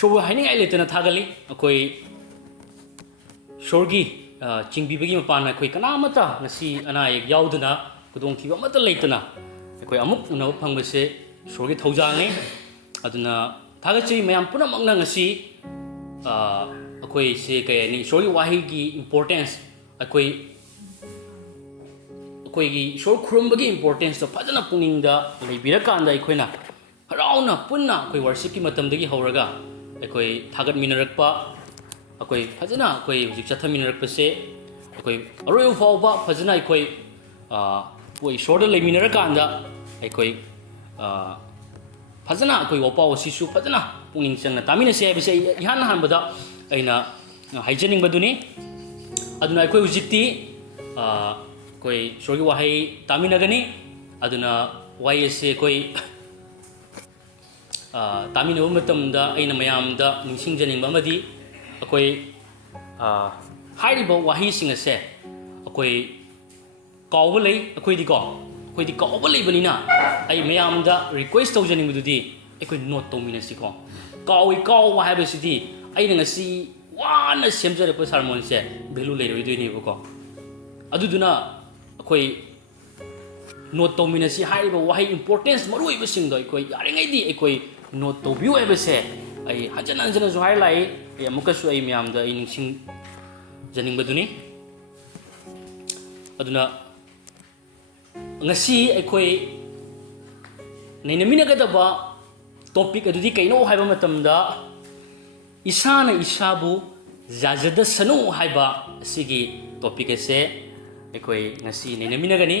ꯏꯁꯣꯔꯕꯨ ꯍꯥꯏꯅꯤꯡꯉꯥꯏ ꯂꯩꯇꯅ ꯊꯥꯒꯠꯂꯤ ꯑꯩꯈꯣꯏ ꯏꯁꯣꯔꯒꯤ ꯆꯤꯡꯕꯤꯕꯒꯤ ꯃꯄꯥꯟꯅ ꯑꯩꯈꯣꯏ ꯀꯅꯥꯃꯠꯇ ꯉꯁꯤ ꯑꯅꯥ ꯑꯌꯦꯛ ꯌꯥꯎꯗꯅ ꯈꯨꯗꯣꯡꯊꯤꯕ ꯑꯃꯠꯇ ꯂꯩꯇꯅ ꯑꯩꯈꯣꯏ ꯑꯃꯨꯛ ꯎꯅꯕ ꯐꯪꯕꯁꯦ ꯏꯁꯣꯔꯒꯤ ꯊꯧꯖꯥꯜꯅꯤ ꯑꯗꯨꯅ ꯊꯥꯒꯠꯆꯔꯤ ꯃꯌꯥꯝ ꯄꯨꯝꯅꯃꯛꯅ ꯉꯁꯤ ꯑꯩꯈꯣꯏꯁꯦ ꯀꯩ ꯍꯥꯏꯅꯤ ꯏꯁꯣꯔꯒꯤ ꯋꯥꯍꯩꯒꯤ ꯏꯝꯄꯣꯔꯇꯦꯟꯁ ꯑꯩꯈꯣꯏꯒꯤ ꯏꯁꯣꯔ ꯈꯨꯔꯨꯝꯕꯒꯤ ꯏꯝꯄꯣꯔꯇꯦꯟꯁꯇꯣ ꯐꯖꯅ ꯄꯨꯛꯅꯤꯡꯗ ꯂꯩꯕꯤꯔꯀꯥꯟꯗ ꯑꯩꯈꯣꯏꯅ ꯍꯔꯥꯎꯅ ꯄꯨꯟꯅ ꯑꯩꯈꯣꯏ ꯋꯥꯔꯁꯤꯞꯀꯤ ꯃꯇꯝꯗꯒꯤ ꯍꯧꯔꯒ ꯑꯩꯈꯣꯏ ꯊꯥꯒꯠꯃꯤꯟꯅꯔꯛꯄ ꯑꯩꯈꯣꯏ ꯐꯖꯅ ꯑꯩꯈꯣꯏ ꯍꯧꯖꯤꯛ ꯆꯠꯊꯃꯤꯟꯅꯔꯛꯄꯁꯦ ꯑꯩꯈꯣꯏ ꯑꯔꯣꯏꯕ ꯐꯥꯎꯕ ꯐꯖꯅ ꯑꯩꯈꯣꯏ ꯏꯁꯣꯔꯗ ꯂꯩꯃꯤꯟꯅꯔꯀꯥꯟꯗ ꯑꯩꯈꯣꯏ ꯐꯖꯅ ꯑꯩꯈꯣꯏ ꯋꯥꯄꯥꯎ ꯑꯁꯤꯁꯨ ꯐꯖꯅ ꯄꯨꯛꯅꯤꯡ ꯆꯪꯅ ꯇꯥꯃꯤꯟꯅꯁꯤ ꯍꯥꯏꯕꯁꯦ ꯑꯩ ꯏꯍꯥꯟ ꯍꯥꯟꯕꯗ ꯑꯩꯅ ꯍꯥꯏꯖꯅꯤꯡꯕꯗꯨꯅꯤ ꯑꯗꯨꯅ ꯑꯩꯈꯣꯏ ꯍꯧꯖꯤꯛꯇꯤ ꯑꯩꯈꯣই ꯏꯁꯣꯔꯒꯤ ꯋꯥꯍꯩ ꯇꯥꯃꯤꯟꯅꯒꯅꯤ ꯑꯗꯨꯅ ꯋꯥꯍꯩ ꯑꯁꯤ ꯑꯩꯈꯣꯏ ꯇꯥꯃꯤꯟꯅꯕ ꯃꯇꯝꯗ ꯑꯩꯅ ꯃꯌꯥꯝꯗ ꯅꯤꯡꯁꯤꯡꯖꯅꯤꯡꯕ ꯑꯃꯗꯤ ꯑꯩꯈꯣꯏ ꯍꯥꯏꯔꯤꯕ ꯋꯥꯍꯩꯁꯤꯡ ꯑꯁꯦ ꯑꯩꯈꯣꯏ ꯀꯥꯎꯕ ꯂꯩ ꯑꯩꯈꯣꯏꯗꯤ ꯀꯥꯎꯕ ꯂꯩꯕꯅꯤꯅ ꯑꯩ ꯃꯌꯥꯝꯗ ꯔꯤꯀ꯭ꯋꯦꯁ ꯇꯧꯖꯅꯤꯡꯕꯗꯨꯗꯤ ꯑꯩꯈꯣꯏ ꯅꯣꯠ ꯇꯧꯃꯤꯟꯅꯁꯤꯀꯣ ꯀꯥꯎꯕ ꯍꯥꯏꯕꯁꯤꯗꯤ ꯑꯩꯅ ꯉꯁꯤ ꯋꯥꯅ ꯁꯦꯝꯖꯔꯛꯄ ꯁꯥꯔꯃꯣꯟꯁꯦ ꯚꯦꯂꯨ ꯂꯩꯔꯣꯏꯗꯣꯏꯅꯦꯕꯀꯣ ꯑꯗꯨꯗꯨꯅ ꯑꯩꯈꯣꯏ ꯅꯣꯠ ꯇꯧꯃꯤꯟꯅꯁꯤ ꯍꯥꯏꯔꯤꯕ ꯋꯥꯍꯩ ꯏꯝꯄꯣꯔꯇꯦꯟꯁ ꯃꯔꯨꯑꯣꯏꯕꯁꯤꯡꯗꯣ ꯑꯩꯈꯣꯏ ꯌꯥꯔꯤꯉꯩꯗꯤ ꯑꯩꯈꯣꯏ ꯅꯣꯠ ꯇꯧꯕꯤꯌꯨ ꯍꯥꯏꯕꯁꯦ ꯑꯩ ꯍꯟꯖꯤꯟ ꯍꯟꯖꯤꯟꯅꯁꯨ ꯍꯥꯏꯔ ꯂꯥꯛꯏ ꯑꯩ ꯑꯃꯨꯛꯀꯁꯨ ꯑꯩ ꯃꯌꯥꯝꯗ ꯑꯩ ꯅꯤꯡꯁꯤꯡꯖꯅꯤꯡꯕꯗꯨꯅꯤ ꯑꯗꯨꯅ ꯉꯁꯤ ꯑꯩꯈꯣꯏ ꯅꯩꯅꯃꯤꯟꯅꯒꯗꯕ ꯇꯣꯄꯤꯛ ꯑꯗꯨꯗꯤ ꯀꯩꯅꯣ ꯍꯥꯏꯕ ꯃꯇꯝꯗ ꯏꯁꯥꯅ ꯏꯁꯥꯕꯨ ꯌꯥꯖꯗꯁꯅꯨ ꯍꯥꯏꯕ ꯑꯁꯤꯒꯤ ꯇꯣꯄꯤꯛ ꯑꯁꯦ ꯑꯩꯈꯣꯏ ꯉꯁꯤ ꯅꯩꯅꯃꯤꯟꯅꯒꯅꯤ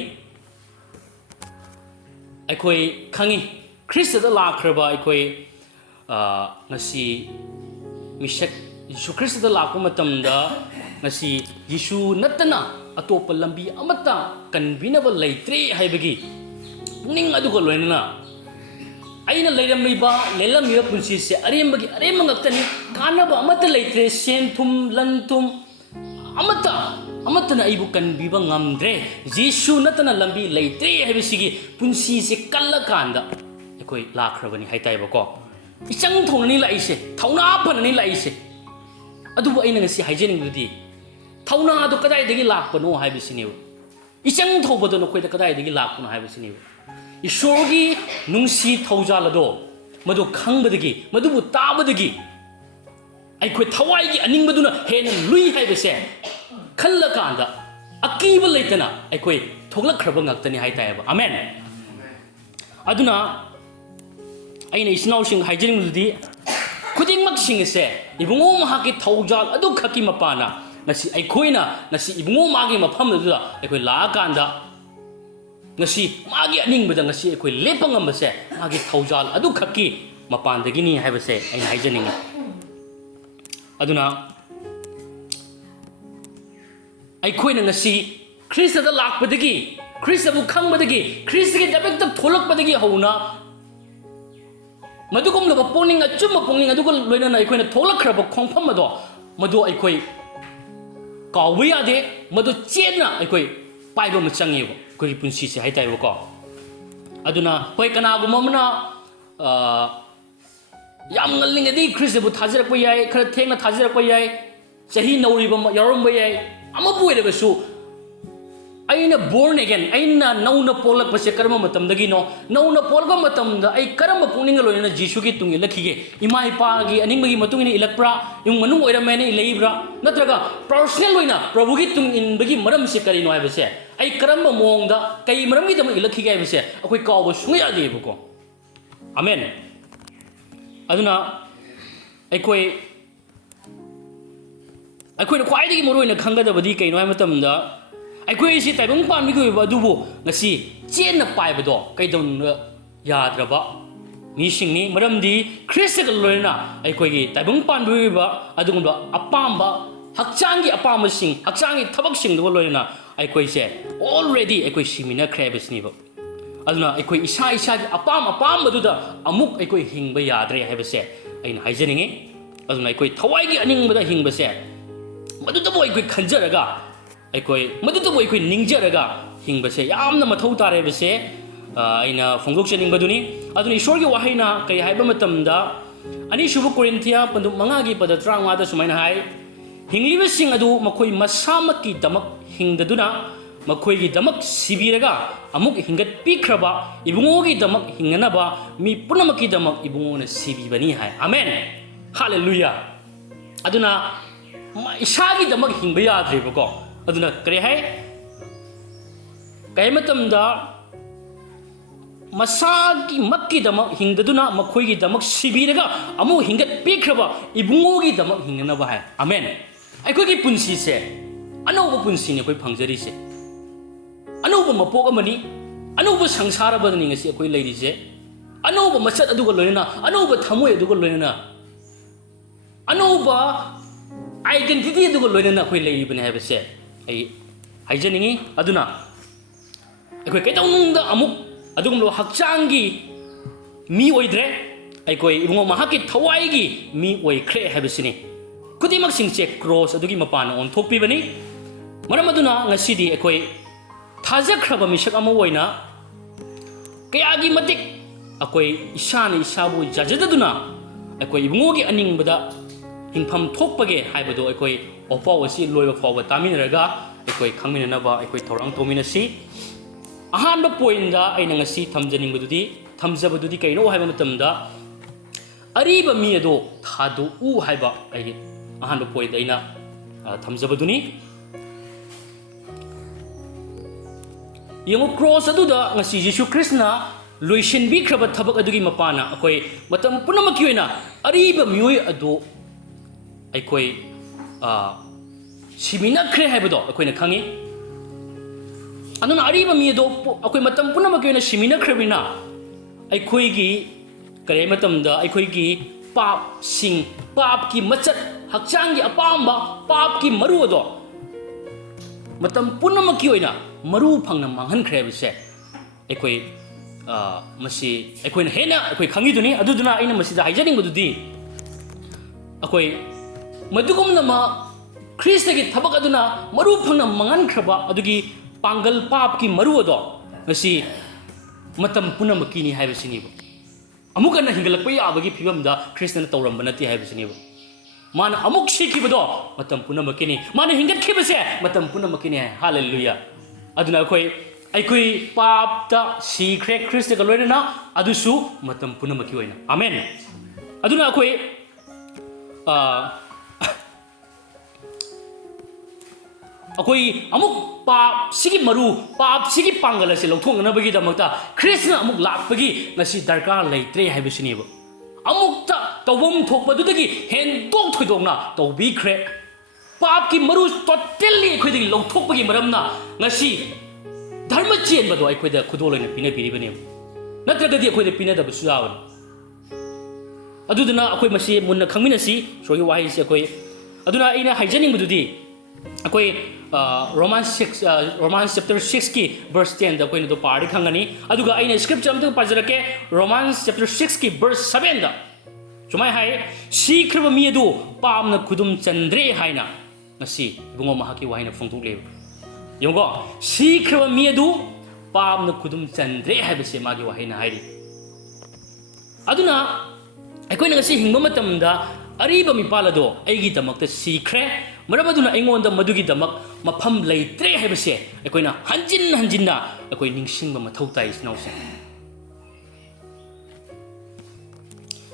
ꯑꯩꯈꯣই ꯈꯪꯉꯤ ꯈ꯭ꯔꯤꯁꯇꯗ ꯂꯥꯛꯈ꯭ꯔꯕ ꯑꯩꯈꯣꯏ ꯉꯁꯤ ꯃꯤꯁꯛ ꯌꯤꯁꯨ ꯈ꯭ꯔꯤꯁꯇꯗ ꯂꯥꯛꯄ ꯃꯇꯝꯗ ꯉꯁꯤ ꯌꯤꯁꯨ ꯅꯠꯇꯅ ꯑꯇꯣꯞꯄ ꯂꯝꯕꯤ ꯑꯃꯠꯇ ꯀꯟꯕꯤꯅꯕ ꯂꯩꯇ꯭ꯔꯦ ꯍꯥꯏꯕꯒꯤ ꯄꯨꯛꯅꯤꯡ ꯑꯗꯨꯒ ꯂꯣꯏꯅꯅ ꯑꯩꯅ ꯂꯩꯔꯝꯃꯤꯕ ꯂꯦꯜꯂꯝꯃꯤꯕ ꯄꯨꯟꯁꯤꯁꯦ ꯑꯔꯦꯝꯕꯒꯤ ꯑꯔꯦꯝꯕ ꯉꯥꯛꯇꯅꯤ ꯀꯥꯟꯅꯕ ꯑꯃꯠꯇ ꯂꯩꯇ꯭ꯔꯦ ꯁꯦꯟ ꯊꯨꯝ ꯂꯟ ꯊꯨꯝ ꯑꯃꯠꯇꯅ ꯑꯩꯕꯨ ꯀꯟꯕꯤꯕ ꯉꯝꯗ꯭ꯔꯦ ꯌꯤꯁꯨ ꯅꯠꯇꯅ ꯂꯝꯕꯤ ꯂꯩꯇ꯭ꯔꯦ ꯍꯥꯏꯕꯁꯤꯒꯤ ꯄꯨꯟꯁꯤꯁꯦ ꯀꯜꯂꯀꯥꯟꯗ ꯑꯩꯈꯣꯏ ꯂꯥꯛꯈ꯭ꯔꯕꯅꯤ ꯍꯥꯏꯇꯥꯏꯕꯀꯣ ꯏꯆꯪ ꯊꯧꯅꯅꯤ ꯂꯥꯛꯏꯁꯦ ꯊꯧꯅꯥ ꯐꯅꯅꯤ ꯂꯥꯛꯏꯁꯦ ꯑꯗꯨꯕꯨ ꯑꯩꯅ ꯉꯁꯤ ꯍꯥꯏꯖꯅꯤꯡꯕꯗꯤ ꯊꯧꯅꯥꯗꯣ ꯀꯗꯥꯏꯗꯒꯤ ꯂꯥꯛꯄꯅꯣ ꯍꯥꯏꯕꯁꯤꯅꯦꯕ ꯏꯆꯪ ꯊꯧꯕꯗꯣ ꯅꯈꯣꯏꯗ ꯀꯗꯥꯏꯗꯒꯤ ꯂꯥꯛꯄꯅꯣ ꯍꯥꯏꯕꯁꯤꯅꯦꯕ ꯏꯁꯣꯔꯒꯤ ꯅꯨꯡꯁꯤ ꯊꯧꯖꯥꯜ ꯑꯗꯣ ꯃꯗꯨ ꯈꯪꯕꯗꯒꯤ ꯃꯗꯨꯕꯨ ꯇꯥꯕꯗꯒꯤ ꯑꯩꯈꯣꯏ ꯊꯋꯥꯏꯒꯤ ꯑꯅꯤꯡꯕꯗꯨꯅ ꯍꯦꯟꯅ ꯂꯨꯏ ꯍꯥꯏꯕꯁꯦ ꯈꯜꯂꯀꯥꯟꯗ ꯑꯀꯤꯕ ꯂꯩꯇꯅ ꯑꯩꯈꯣꯏ ꯊꯣꯛꯂꯛꯈ꯭ꯔꯕ ꯉꯥꯛꯇꯅꯤ ꯍꯥꯏꯇꯥꯏꯕ ꯑꯃꯦꯟ ꯑꯗꯨꯅ ꯑꯩꯅ ꯏꯆꯤꯟꯅꯥꯎꯁꯤꯡ ꯍꯥꯏꯖꯅꯤꯡꯕꯗꯨꯗꯤ ꯈꯨꯗꯤꯡꯃꯛꯁꯤꯡ ꯑꯁꯦ ꯏꯕꯨꯡꯉꯣ ꯃꯍꯥꯛꯀꯤ ꯊꯧꯖꯥꯜ ꯑꯗꯨꯈꯛꯀꯤ ꯃꯄꯥꯟꯅ ꯉꯁꯤ ꯑꯩꯈꯣꯏꯅ ꯉꯁꯤ ꯏꯕꯨꯡꯉꯣ ꯃꯥꯒꯤ ꯃꯐꯝ ꯑꯗꯨꯗ ꯑꯩꯈꯣই ꯂꯥꯛꯑꯀꯥꯟꯗ ngasi magi aning bada ngasi ekoi lepang ambase magi thaujal adu khakki mapandagini haibase aina haijaningi aduna aikoina ngasi krista da lakpadagi krista bu khangbadagi krista ge dabek tak tholakpadagi hauna madugum lo poning achuma poning adu ko loina na aikoina tholakhraba khongpham ado madu aikoi kawya de madu chena aikoi paiba machangibo kuri punsi se hai taibo ko aduna hoi kana gu mamna yam ngalling adi krista bu thajirak pa yai khara thengna thajirak pa yai chahi nauri ba yarom ba yai ama bu ere basu aina born again aina nauna polak pase karma matam dagi no nauna polga matam da ai karama puning loina jisu gi tungi lakhige ima ipa gi aning gi matung ni ilakpra yung manung oira mene ileibra natraga personal loina prabhu gi tung in bagi maram se kari no ai base ai karama mong da kai maram gi dam ilakhige ai base akoi kaw ba suya de buko amen aduna aikoi na kwai digi moroina khanga da badi kai no ai matam da aikoi si taibang pan mi goi ba dubu ngasi chen na pai ba do kai don yadraba mi sing ni maram di krista ka loina aikoi gi taibang pan bi ba adung ba apamba hakchang gi apamba sing hakchang gi thabak sing do loina aikoi se already aikoi simina krebes ni ba aduna aikoi isa gi apam du da amuk aikoi hingba yadre haiba se aina haijaningi aduna aikoi thawai gi aning ba da hingba se madu da boy aikoi khanjaraga aikoi madu da boy aikoi ningjaraga hingba se yamna mathau tare ba se aina phongdok chening baduni aduna ishor gi wahaina kai haiba matam da ꯑꯅꯤꯁꯨꯕ ꯀꯣꯔꯤꯟꯊꯤꯌꯥ ꯄꯟꯗꯨꯞ ꯃꯉꯥꯒꯤ ꯄꯗ 35ꯗ ꯁꯨꯃꯥꯏꯅ ꯍꯥꯏ hinglibasing adu makoi masamaki damak hingdaduna makoi damak sibiraga amuk hingat pikraba ibungogi damak hinganaba mi punamaki damak ibungona sibibani hai amen hallelujah aduna isagi damak hingba yadribako aduna kare hai kay matamda masagi makki damak hingdaduna makoi damak sibiraga amuk hingat pikraba ibungogi damak hinganaba hai amen ꯑꯩꯈꯣꯏꯒꯤ ꯄꯨꯟꯁꯤꯁꯦ ꯑꯅꯧꯕ ꯄꯨꯟꯁꯤꯅꯤ ꯑꯩꯈꯣꯏ ꯐꯪꯖꯔꯤꯁꯦ ꯑꯅꯧꯕ ꯃꯄꯣꯛ ꯑꯃꯅꯤ ꯑꯅꯧꯕ ꯁꯪꯁꯥꯔꯕꯗꯅꯤ ꯉꯁꯤ ꯑꯩꯈꯣꯏ ꯂꯩꯔꯤꯁꯦ ꯑꯅꯧꯕ ꯃꯆꯠ ꯑꯗꯨꯒ ꯂꯣꯏꯅꯅ ꯑꯅꯧꯕ ꯊꯃꯣꯏ ꯑꯗꯨꯒ ꯂꯣꯏꯅꯅ ꯑꯅꯧꯕ ꯑꯥꯏꯗꯦꯟꯇꯤꯇꯤ ꯑꯗꯨꯒ ꯂꯣꯏꯅꯅ ꯑꯩꯈꯣꯏ ꯂꯩꯔꯤꯕꯅꯤ ꯍꯥꯏꯕꯁꯦ ꯑꯩ ꯍꯥꯏꯖꯅꯤꯡꯉꯤ ꯑꯗꯨꯅ ꯑꯩꯈꯣꯏ ꯀꯩꯗꯧꯅꯨꯡꯗ ꯑꯃꯨꯛ ꯑꯗꯨꯒꯨꯝꯂꯕ ꯍꯛꯆꯥꯡꯒꯤ ꯃꯤ ꯑꯣꯏꯗ꯭ꯔꯦ ꯑꯩꯈꯣꯏ ꯏꯕꯨꯡꯉꯣ ꯃꯍꯥꯛꯀꯤ ꯊꯋꯥꯏꯒꯤ ꯃꯤ ꯑꯣꯏꯈ꯭ꯔꯦ ꯍꯥꯏꯕꯁꯤꯅꯤ ꯈꯨꯗꯤꯡꯃꯛꯁꯤꯡꯁꯦ ꯀ꯭ꯔꯣꯁ ꯑꯗꯨꯒꯤ ꯃꯄꯥꯟꯅ ꯑꯣꯟꯊꯣꯛꯄꯤꯕꯅꯤ ꯃꯔꯝ ꯑꯗꯨꯅ ꯉꯁꯤꯗꯤ ꯑꯩꯈꯣꯏ ꯊꯥꯖꯈ꯭ꯔꯕ ꯃꯤꯁꯛ ꯑꯃ ꯑꯣꯏꯅ ꯀꯌꯥꯒꯤ ꯃꯇꯤꯛ ꯑꯩꯈꯣꯏ ꯏꯁꯥꯅ ꯏꯁꯥꯕꯨ ꯌꯥꯖꯗꯗꯨꯅ ꯑꯩꯈꯣꯏ ꯏꯕꯨꯡꯉꯣꯒꯤ ꯑꯅꯤꯡꯕꯗ ꯍꯤꯡꯐꯝ ꯊꯣꯛꯄꯒꯦ ꯍꯥꯏꯕꯗꯣ ꯑꯩꯈꯣꯏ ꯑꯣꯄꯥꯎ ꯑꯁꯤ ꯂꯣꯏꯕ ꯐꯥꯎꯕ ꯇꯥꯃꯤꯟꯅꯔꯒ ꯑꯩꯈꯣꯏ ꯈꯪꯃꯤꯟꯅꯅꯕ ꯑꯩꯈꯣꯏ ꯊꯧꯔꯥꯡ ꯇꯧꯃꯤꯟꯅꯁꯤ ꯑꯍꯥꯟꯕ ꯄꯣꯏꯟꯗ ꯑꯩꯅ ꯉꯁꯤ ꯊꯝꯖꯕꯗꯨꯗꯤ ꯀꯩꯅꯣ ꯍꯥꯏꯕ ꯃꯇꯝꯗ ꯑꯔꯤꯕ ꯃꯤ ꯑꯗꯣ ꯊꯥꯗꯣꯛꯎ ꯍꯥꯏꯕ ꯑꯩꯒꯤ ꯑꯍꯥꯟꯕ ꯄꯣꯏꯟꯗ ꯑꯩꯅ ꯊꯝꯖꯕꯗꯨꯅꯤ ꯌꯦꯡꯉꯨ ꯀ꯭ꯔꯣꯁ ꯑꯗꯨꯗ ꯉꯁꯤ ꯌꯤꯁꯨ ꯈ꯭ꯔꯤꯁꯅ ꯂꯣꯏꯁꯤꯟꯕꯤꯈ꯭ꯔꯕ ꯊꯕꯛ ꯑꯗꯨꯒꯤ ꯃꯄꯥꯟꯅ ꯑꯩꯈꯣꯏ ꯃꯇꯝ ꯄꯨꯝꯅꯃꯛꯀꯤ ꯑꯣꯏꯅ ꯑꯔꯤꯕ ꯃꯤꯑꯣꯏ ꯑꯗꯨ ꯑꯩꯈꯣই ꯁꯤꯃꯤꯅꯈ꯭ꯔꯦ ꯍꯥꯏꯕꯗꯣ ꯑꯩꯈꯣꯏꯅ ꯈꯪꯉꯤ ꯑꯗꯨꯅ ꯑꯔꯤꯕ ꯃꯤ ꯑꯗꯨ ꯑꯩꯈꯣꯏ ꯃꯇꯝ ꯄꯨꯝꯅꯃꯛꯀꯤ ꯑꯣꯏꯅ ꯁꯤꯃꯤꯅꯈ꯭ꯔꯕꯅꯤꯅ ꯑꯩꯈꯣꯏꯒꯤ ꯀꯔꯤ ꯃꯇꯝꯗ ꯑꯩꯈꯣꯏꯒꯤ ꯄꯥꯞꯁꯤꯡ ꯄꯥꯞꯀꯤ ꯃꯆꯠ ꯍꯛꯆꯥꯡꯒꯤ ꯑꯄꯥꯝꯕ ꯄꯥꯞꯀꯤ ꯃꯔꯨ ꯑꯗꯣ ꯃꯇꯝ ꯄꯨꯝꯅꯃꯛꯀꯤ ꯑꯣꯏꯅ ꯃꯔꯨ ꯐꯪꯅ ꯃꯥꯡꯍꯟꯈ꯭ꯔꯦ ꯍꯥꯏꯕꯁꯦ ꯑꯩꯈꯣꯏ ꯃꯁꯤ ꯑꯩꯈꯣꯏꯅ ꯍꯦꯟꯅ ꯑꯩꯈꯣꯏ ꯈꯪꯉꯤꯗꯨꯅꯤ ꯑꯗꯨꯗꯨꯅ ꯑꯩꯅ ꯃꯁꯤꯗ ꯍꯥꯏꯖꯅꯤꯡꯕꯗꯨꯗꯤ ꯑꯩꯈꯣꯏ ꯃꯗꯨꯒꯨꯝꯅꯃꯛ ꯈ꯭ꯔꯤꯁꯇꯒꯤ ꯊꯕꯛ ꯑꯗꯨꯅ ꯃꯔꯨ ꯐꯪꯅ ꯃꯥꯡꯍꯟꯈ꯭ꯔꯕ ꯑꯗꯨꯒꯤ ꯄꯥꯡꯒꯜ ꯄꯥꯞꯀꯤ ꯃꯔꯨ ꯑꯗꯣ ꯉꯁꯤ ꯃꯇꯝ ꯄꯨꯝꯅꯃꯛꯀꯤꯅꯤ ꯍꯥꯏꯕꯁꯤꯅꯦꯕ ꯑꯃꯨꯛ ꯍꯟꯅ ꯍꯤꯡꯒꯠꯂꯛꯄ ꯌꯥꯕꯒꯤ ꯐꯤꯕꯝꯗ ꯈ꯭ꯔꯤꯁꯇꯅ ꯇꯧꯔꯝꯕ ꯅꯠꯇꯦ ꯍꯥꯏꯕꯁꯤꯅꯦꯕ ꯃꯥꯅ ꯑꯃꯨꯛ ꯁꯤꯈꯤꯕꯗꯣ ꯃꯇꯝ ꯄꯨꯝꯅꯃꯛꯀꯤꯅꯤ ꯃꯥꯅ ꯍꯤꯡꯒꯠꯈꯤꯕꯁꯦ ꯃꯇꯝ ꯄꯨꯝꯅꯃꯛꯀꯤꯅꯤ ꯍꯜꯂꯦꯂꯨꯌꯥ ꯑꯗꯨꯅ ꯑꯩꯈꯣꯏ ꯄꯥꯞꯇ ꯁꯤꯈ꯭ꯔꯦ ꯈ꯭ꯔꯤꯁꯇꯒ ꯂꯣꯏꯅꯅ ꯑꯗꯨꯁꯨ ꯃꯇꯝ ꯄꯨꯝꯅꯃꯛꯀꯤ ꯑꯣꯏꯅ ꯑꯃꯦꯟ ꯑꯗꯨꯅ ꯑꯩꯈꯣꯏ ꯑꯃꯨꯛ ꯄꯥꯞꯁꯤꯒꯤ ꯃꯔꯨ ꯄꯥꯞꯁꯤꯒꯤ ꯄꯥꯡꯒꯜ ꯑꯁꯤ ꯂꯧꯊꯣꯛꯅꯅꯕꯒꯤꯗꯃꯛꯇ ꯈ꯭ꯔꯤꯁꯇꯅ ꯑꯃꯨꯛ ꯂꯥꯛꯄꯒꯤ ꯉꯁꯤ ꯗꯔꯀꯥꯔ ꯂꯩꯇ꯭ꯔꯦ ꯍꯥꯏꯕꯁꯤꯅꯦꯕ ꯑꯃꯨꯛꯇ ꯇꯧꯐꯝ ꯊꯣꯛꯄꯗꯨꯗꯒꯤ ꯍꯦꯟꯗꯣꯛ ꯊꯣꯏꯗꯣꯛꯅ ꯇꯧꯕꯤꯈ꯭ꯔꯦ ꯄꯥꯞꯀꯤ ꯃꯔꯨ ꯇꯣꯇꯦꯜꯂꯤ ꯑꯩꯈꯣꯏꯗꯒꯤ ꯂꯧꯊꯣꯛꯄꯒꯤ ꯃꯔꯝꯅ ꯉꯁꯤ ꯙꯔꯃ ꯆꯦꯟꯕꯗꯣ ꯑꯩꯈꯣꯏꯗ ꯈꯨꯗꯣꯜ ꯑꯣꯏꯅ ꯄꯤꯅꯕꯤꯔꯤꯕꯅꯦꯕ ꯅꯠꯇ꯭ꯔꯒꯗꯤ ꯑꯩꯈꯣꯏꯗ ꯄꯤꯅꯗꯕꯁꯨ ꯌꯥꯕꯅꯤ ꯑꯗꯨꯗꯨꯅ ꯑꯩꯈꯣꯏ ꯃꯁꯤ ꯃꯨꯟꯅ ꯈꯪꯃꯤꯟꯅꯁꯤ ꯏꯁꯣꯔꯒꯤ ꯋꯥꯍꯩꯁꯤ ꯑꯩꯈꯣꯏ ꯑꯗꯨꯅ ꯑꯩꯅ ꯍꯥꯏꯖꯅꯤꯡꯕꯗꯨꯗꯤ ꯑꯩꯈꯣꯏ ꯔꯣꯃꯥꯟꯁ ꯆꯦꯞꯇꯔ 6ꯀꯤ ꯚꯔꯁ 10ꯗ ꯑꯩꯈꯣꯏꯅ ꯑꯗꯨ ꯄꯥꯔꯗꯤ ꯈꯪꯒꯅꯤ ꯑꯗꯨꯒ ꯑꯩꯅ ꯁ꯭ꯀ꯭ꯔꯤꯞꯆꯔ ꯑꯃꯇꯪ ꯄꯥꯖꯔꯛꯀꯦ ꯔꯣꯃꯥꯟꯁ ꯆꯦꯞꯇꯔ 6ꯀꯤ ꯚꯔꯁ 7ꯗ ꯁꯨꯃꯥꯏꯅ ꯍꯥꯏ ꯁꯤꯈ꯭ꯔꯕ ꯃꯤ ꯑꯗꯨ ꯄꯥꯞꯅ ꯈꯨꯗꯨꯝ ꯆꯟꯗ꯭ꯔꯦ ꯍꯥꯏꯅ ꯉꯁꯤ ꯏꯕꯨꯡꯉꯣ ꯃꯍꯥꯛꯀꯤ ꯋꯥꯍꯩꯅ ꯐꯣꯡꯗꯣꯛꯂꯦꯕ ꯌꯦꯡꯉꯣ ꯁꯤꯈ꯭ꯔꯕ ꯃꯤ ꯑꯗꯨ ꯄꯥꯞꯅ ꯈꯨꯗꯨꯝ ꯆꯟꯗ꯭ꯔꯦ ꯍꯥꯏꯕꯁꯦ ꯃꯥꯒꯤ ꯋꯥꯍꯩꯅ ꯍꯥꯏꯔꯤ ꯑꯗꯨꯅ ꯑꯩꯈꯣꯏꯅ ꯉꯁꯤ ꯍꯤꯡꯕ ꯃꯇꯝꯗ ꯑꯔꯤꯕ ꯃꯤꯄꯥꯜ ꯑꯗꯣ ꯑꯩꯒꯤꯗꯃꯛꯇ ꯁꯤꯈ꯭ꯔꯦ ꯃꯔꯝ ꯑꯗꯨꯅ ꯑꯩꯉꯣꯟꯗ ꯃꯗꯨꯒꯤꯗꯃꯛ ꯃꯐꯝ ꯂꯩꯇ꯭ꯔꯦ ꯍꯥꯏꯕꯁꯦ ꯑꯩꯈꯣꯏꯅ ꯍꯟꯖꯤꯟꯅ ꯑꯩꯈꯣꯏ ꯅꯤꯡꯁꯤꯡꯕ ꯃꯊꯧ ꯇꯥꯏ ꯏꯆꯤꯟꯅꯥꯎꯁꯤꯡ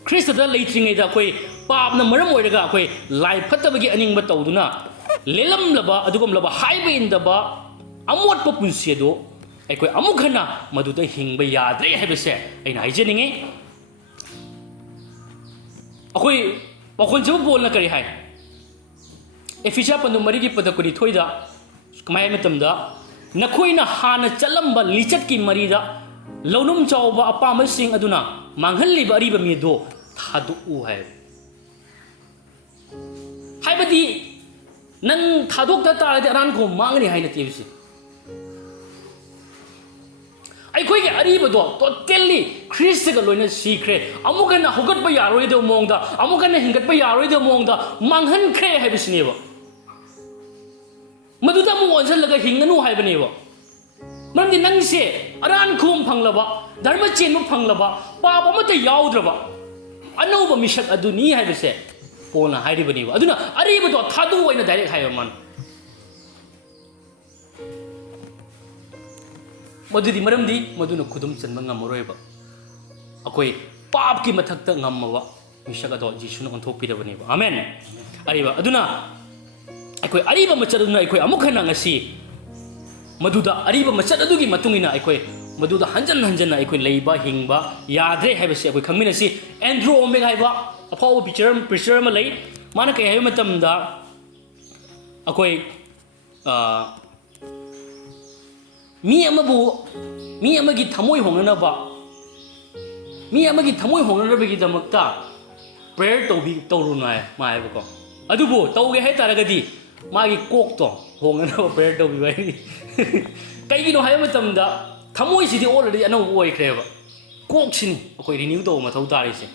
ꯈ꯭ꯔꯤꯁꯇꯗ ꯂꯩꯇ꯭ꯔꯤꯉꯩꯗ ꯑꯩꯈꯣꯏ ꯄꯥꯞꯅ ꯃꯔꯝ ꯑꯣꯏꯔꯒ ꯑꯩꯈꯣꯏ ꯂꯥꯏ ꯐꯠꯇꯕꯒꯤ ꯑꯅꯤꯡꯕ ꯇꯧꯗꯨꯅ ꯂꯦꯜꯂꯝꯂꯕ ꯑꯗꯨꯒꯨꯝꯂꯕ ꯍꯥꯏꯕ ꯏꯟꯗꯕ ꯑꯃꯣꯠꯄ ꯄꯨꯟꯁꯤ ꯑꯗꯨ ꯑꯩꯈꯣꯏ ꯑꯃꯨꯛ ꯍꯟꯅ ꯃꯗꯨꯗ ꯍꯤꯡꯕ ꯌꯥꯗ꯭ꯔꯦ ꯍꯥꯏꯕꯁꯦ ꯑꯩꯅ ꯍꯥꯏꯖꯅꯤꯡꯉꯤ ꯑꯩꯈꯣꯏ ꯄꯥꯎꯈꯣꯟꯖꯕ ꯄꯣꯜꯅ ꯀꯔꯤ ꯍꯥꯏ एफिसिया पंदु मरीगी पद कुरी थोइदा कमाय मतमदा नखोइना हाना चलंबा लिचत की मरीदा लौनुम चावबा अपामसिंग अदुना मांगहल्लिबा अरिबा मिदो थादुउ है हाइबदी नंग थादोक्ता तारदि अरान को मांगनी हाइना तेबिसि ꯑꯩꯈꯣꯏꯒꯤ ꯑꯔꯤꯕꯗꯣ ꯇꯣꯇꯦꯜꯂꯤ ꯈ꯭ꯔꯤꯁꯇꯒ ꯂꯣꯏꯅ ꯁꯤꯈ꯭ꯔꯦ ꯑꯃꯨꯛ ꯍꯟꯅ ꯍꯧꯒꯠꯄ ꯌꯥꯔꯣꯏꯗꯕ ꯃꯑꯣꯡꯗ ꯑꯃꯨꯛ ꯍꯟꯅ ꯍꯤꯡꯒꯠꯄ ꯌꯥꯔꯣꯏꯗꯕ ꯃꯑꯣꯡꯗ ꯃꯥꯡꯍꯟꯈ꯭ꯔꯦ ꯍꯥꯏꯕꯁꯤꯅꯦꯕ ꯃꯗꯨꯗ ꯑꯃꯨꯛ ꯑꯣꯟꯁꯤꯜꯂꯒ ꯍꯤꯡꯒꯅꯨ ꯍꯥꯏꯕꯅꯦꯕ ꯃꯔꯝꯗꯤ ꯅꯪꯁꯦ ꯑꯔꯥꯟ ꯈꯨꯕꯝ ꯐꯪꯂꯕ ꯙꯔꯃ ꯆꯦꯟꯕ ꯐꯪꯂꯕ ꯄꯥꯞ ꯑꯃꯠꯇ ꯌꯥꯎꯗ꯭ꯔꯕ ꯑꯅꯧꯕ ꯃꯤꯁꯛ ꯑꯗꯨꯅꯤ ꯍꯥꯏꯕꯁꯦ ꯄꯣꯜꯅ ꯍꯥꯏꯔꯤꯕꯅꯦꯕ ꯑꯗꯨꯅ ꯑꯔꯤꯕꯗꯣ ꯊꯥꯗꯣꯛꯑꯣꯏꯅ ꯗꯥꯏꯔꯦꯛ ꯍꯥꯏꯕ ꯃꯥꯅ ꯃꯗꯨꯗꯤ ꯃꯔꯝꯗꯤ ꯃꯗꯨꯅ ꯈꯨꯗꯨꯝ ꯆꯟꯕ ꯉꯝꯃꯔꯣꯏꯕ ꯑꯩꯈꯣꯏ ꯄꯥꯞꯀꯤ ꯃꯊꯛꯇ ꯉꯝꯃꯕ ꯃꯤꯁꯛ ꯑꯗꯣ ꯖꯤꯁꯨꯅ ꯑꯣꯟꯊꯣꯛꯄꯤꯔꯕꯅꯦꯕ ꯑꯃꯦꯟ ꯑꯔꯤꯕ ꯑꯗꯨꯅ ꯑꯩꯈꯣꯏ ꯑꯔꯤꯕ ꯃꯆꯠ ꯑꯗꯨꯅ ꯑꯩꯈꯣꯏ ꯑꯃꯨꯛ ꯍꯟꯅ ꯉꯁꯤ ꯃꯗꯨꯗ ꯑꯔꯤꯕ ꯃꯆꯠ ꯑꯗꯨꯒꯤ ꯃꯇꯨꯡ ꯏꯟꯅ ꯑꯩꯈꯣꯏ ꯃꯗꯨꯗ ꯍꯟꯖꯟ ꯍꯟꯖꯟꯅ ꯑꯩꯈꯣꯏ ꯂꯩꯕ ꯍꯤꯡꯕ ꯌꯥꯗ꯭ꯔꯦ ꯍꯥꯏꯕꯁꯤ ꯑꯩꯈꯣꯏ ꯈꯪꯃꯤꯟꯅꯁꯤ ꯑꯦꯟꯗ꯭ꯔꯣ ꯑꯣꯃꯦꯛ ꯍꯥꯏꯕ ꯑꯐꯥꯎꯕ ꯄꯤꯛꯆꯔ ꯑꯃ ꯂꯩ ꯃꯥꯅ ꯀꯩ ꯍꯥꯏꯕ ꯃꯇꯝꯗ ꯑꯩꯈꯣꯏ ꯃꯤ ꯑꯃꯒꯤ ꯊꯃꯣꯏ ꯍꯣꯡꯅꯅꯕꯒꯤꯗꯃꯛꯇ ꯄ꯭ꯔꯦꯌꯔ ꯇꯧꯔꯨꯅꯨ ꯍꯥꯏ ꯃꯥ ꯍꯥꯏꯕꯀꯣ ꯑꯗꯨꯕꯨ ꯇꯧꯒꯦ ꯍꯥꯏ ꯇꯥꯔꯒꯗꯤ ꯃꯥꯒꯤ ꯀꯣꯛꯇꯣ ꯍꯣꯡꯅꯅꯕ ꯄ꯭ꯔꯦꯌꯔ ꯇꯧꯕꯤꯕ ꯍꯥꯏ ꯀꯩꯒꯤꯅꯣ ꯍꯥꯏꯕ ꯃꯇꯝꯗ ꯊꯃꯣꯏꯁꯤꯗꯤ ꯑꯣꯜꯔꯦꯗꯤ ꯑꯅꯧꯕ ꯑꯣꯏꯈ꯭ꯔꯦꯕ ꯀꯣꯛꯁꯤꯅꯤ ꯑꯩꯈꯣꯏ ꯔꯤꯅ꯭ꯌꯨ ꯇꯧꯕ ꯃꯊꯧ ꯇꯥꯔꯤꯁꯦ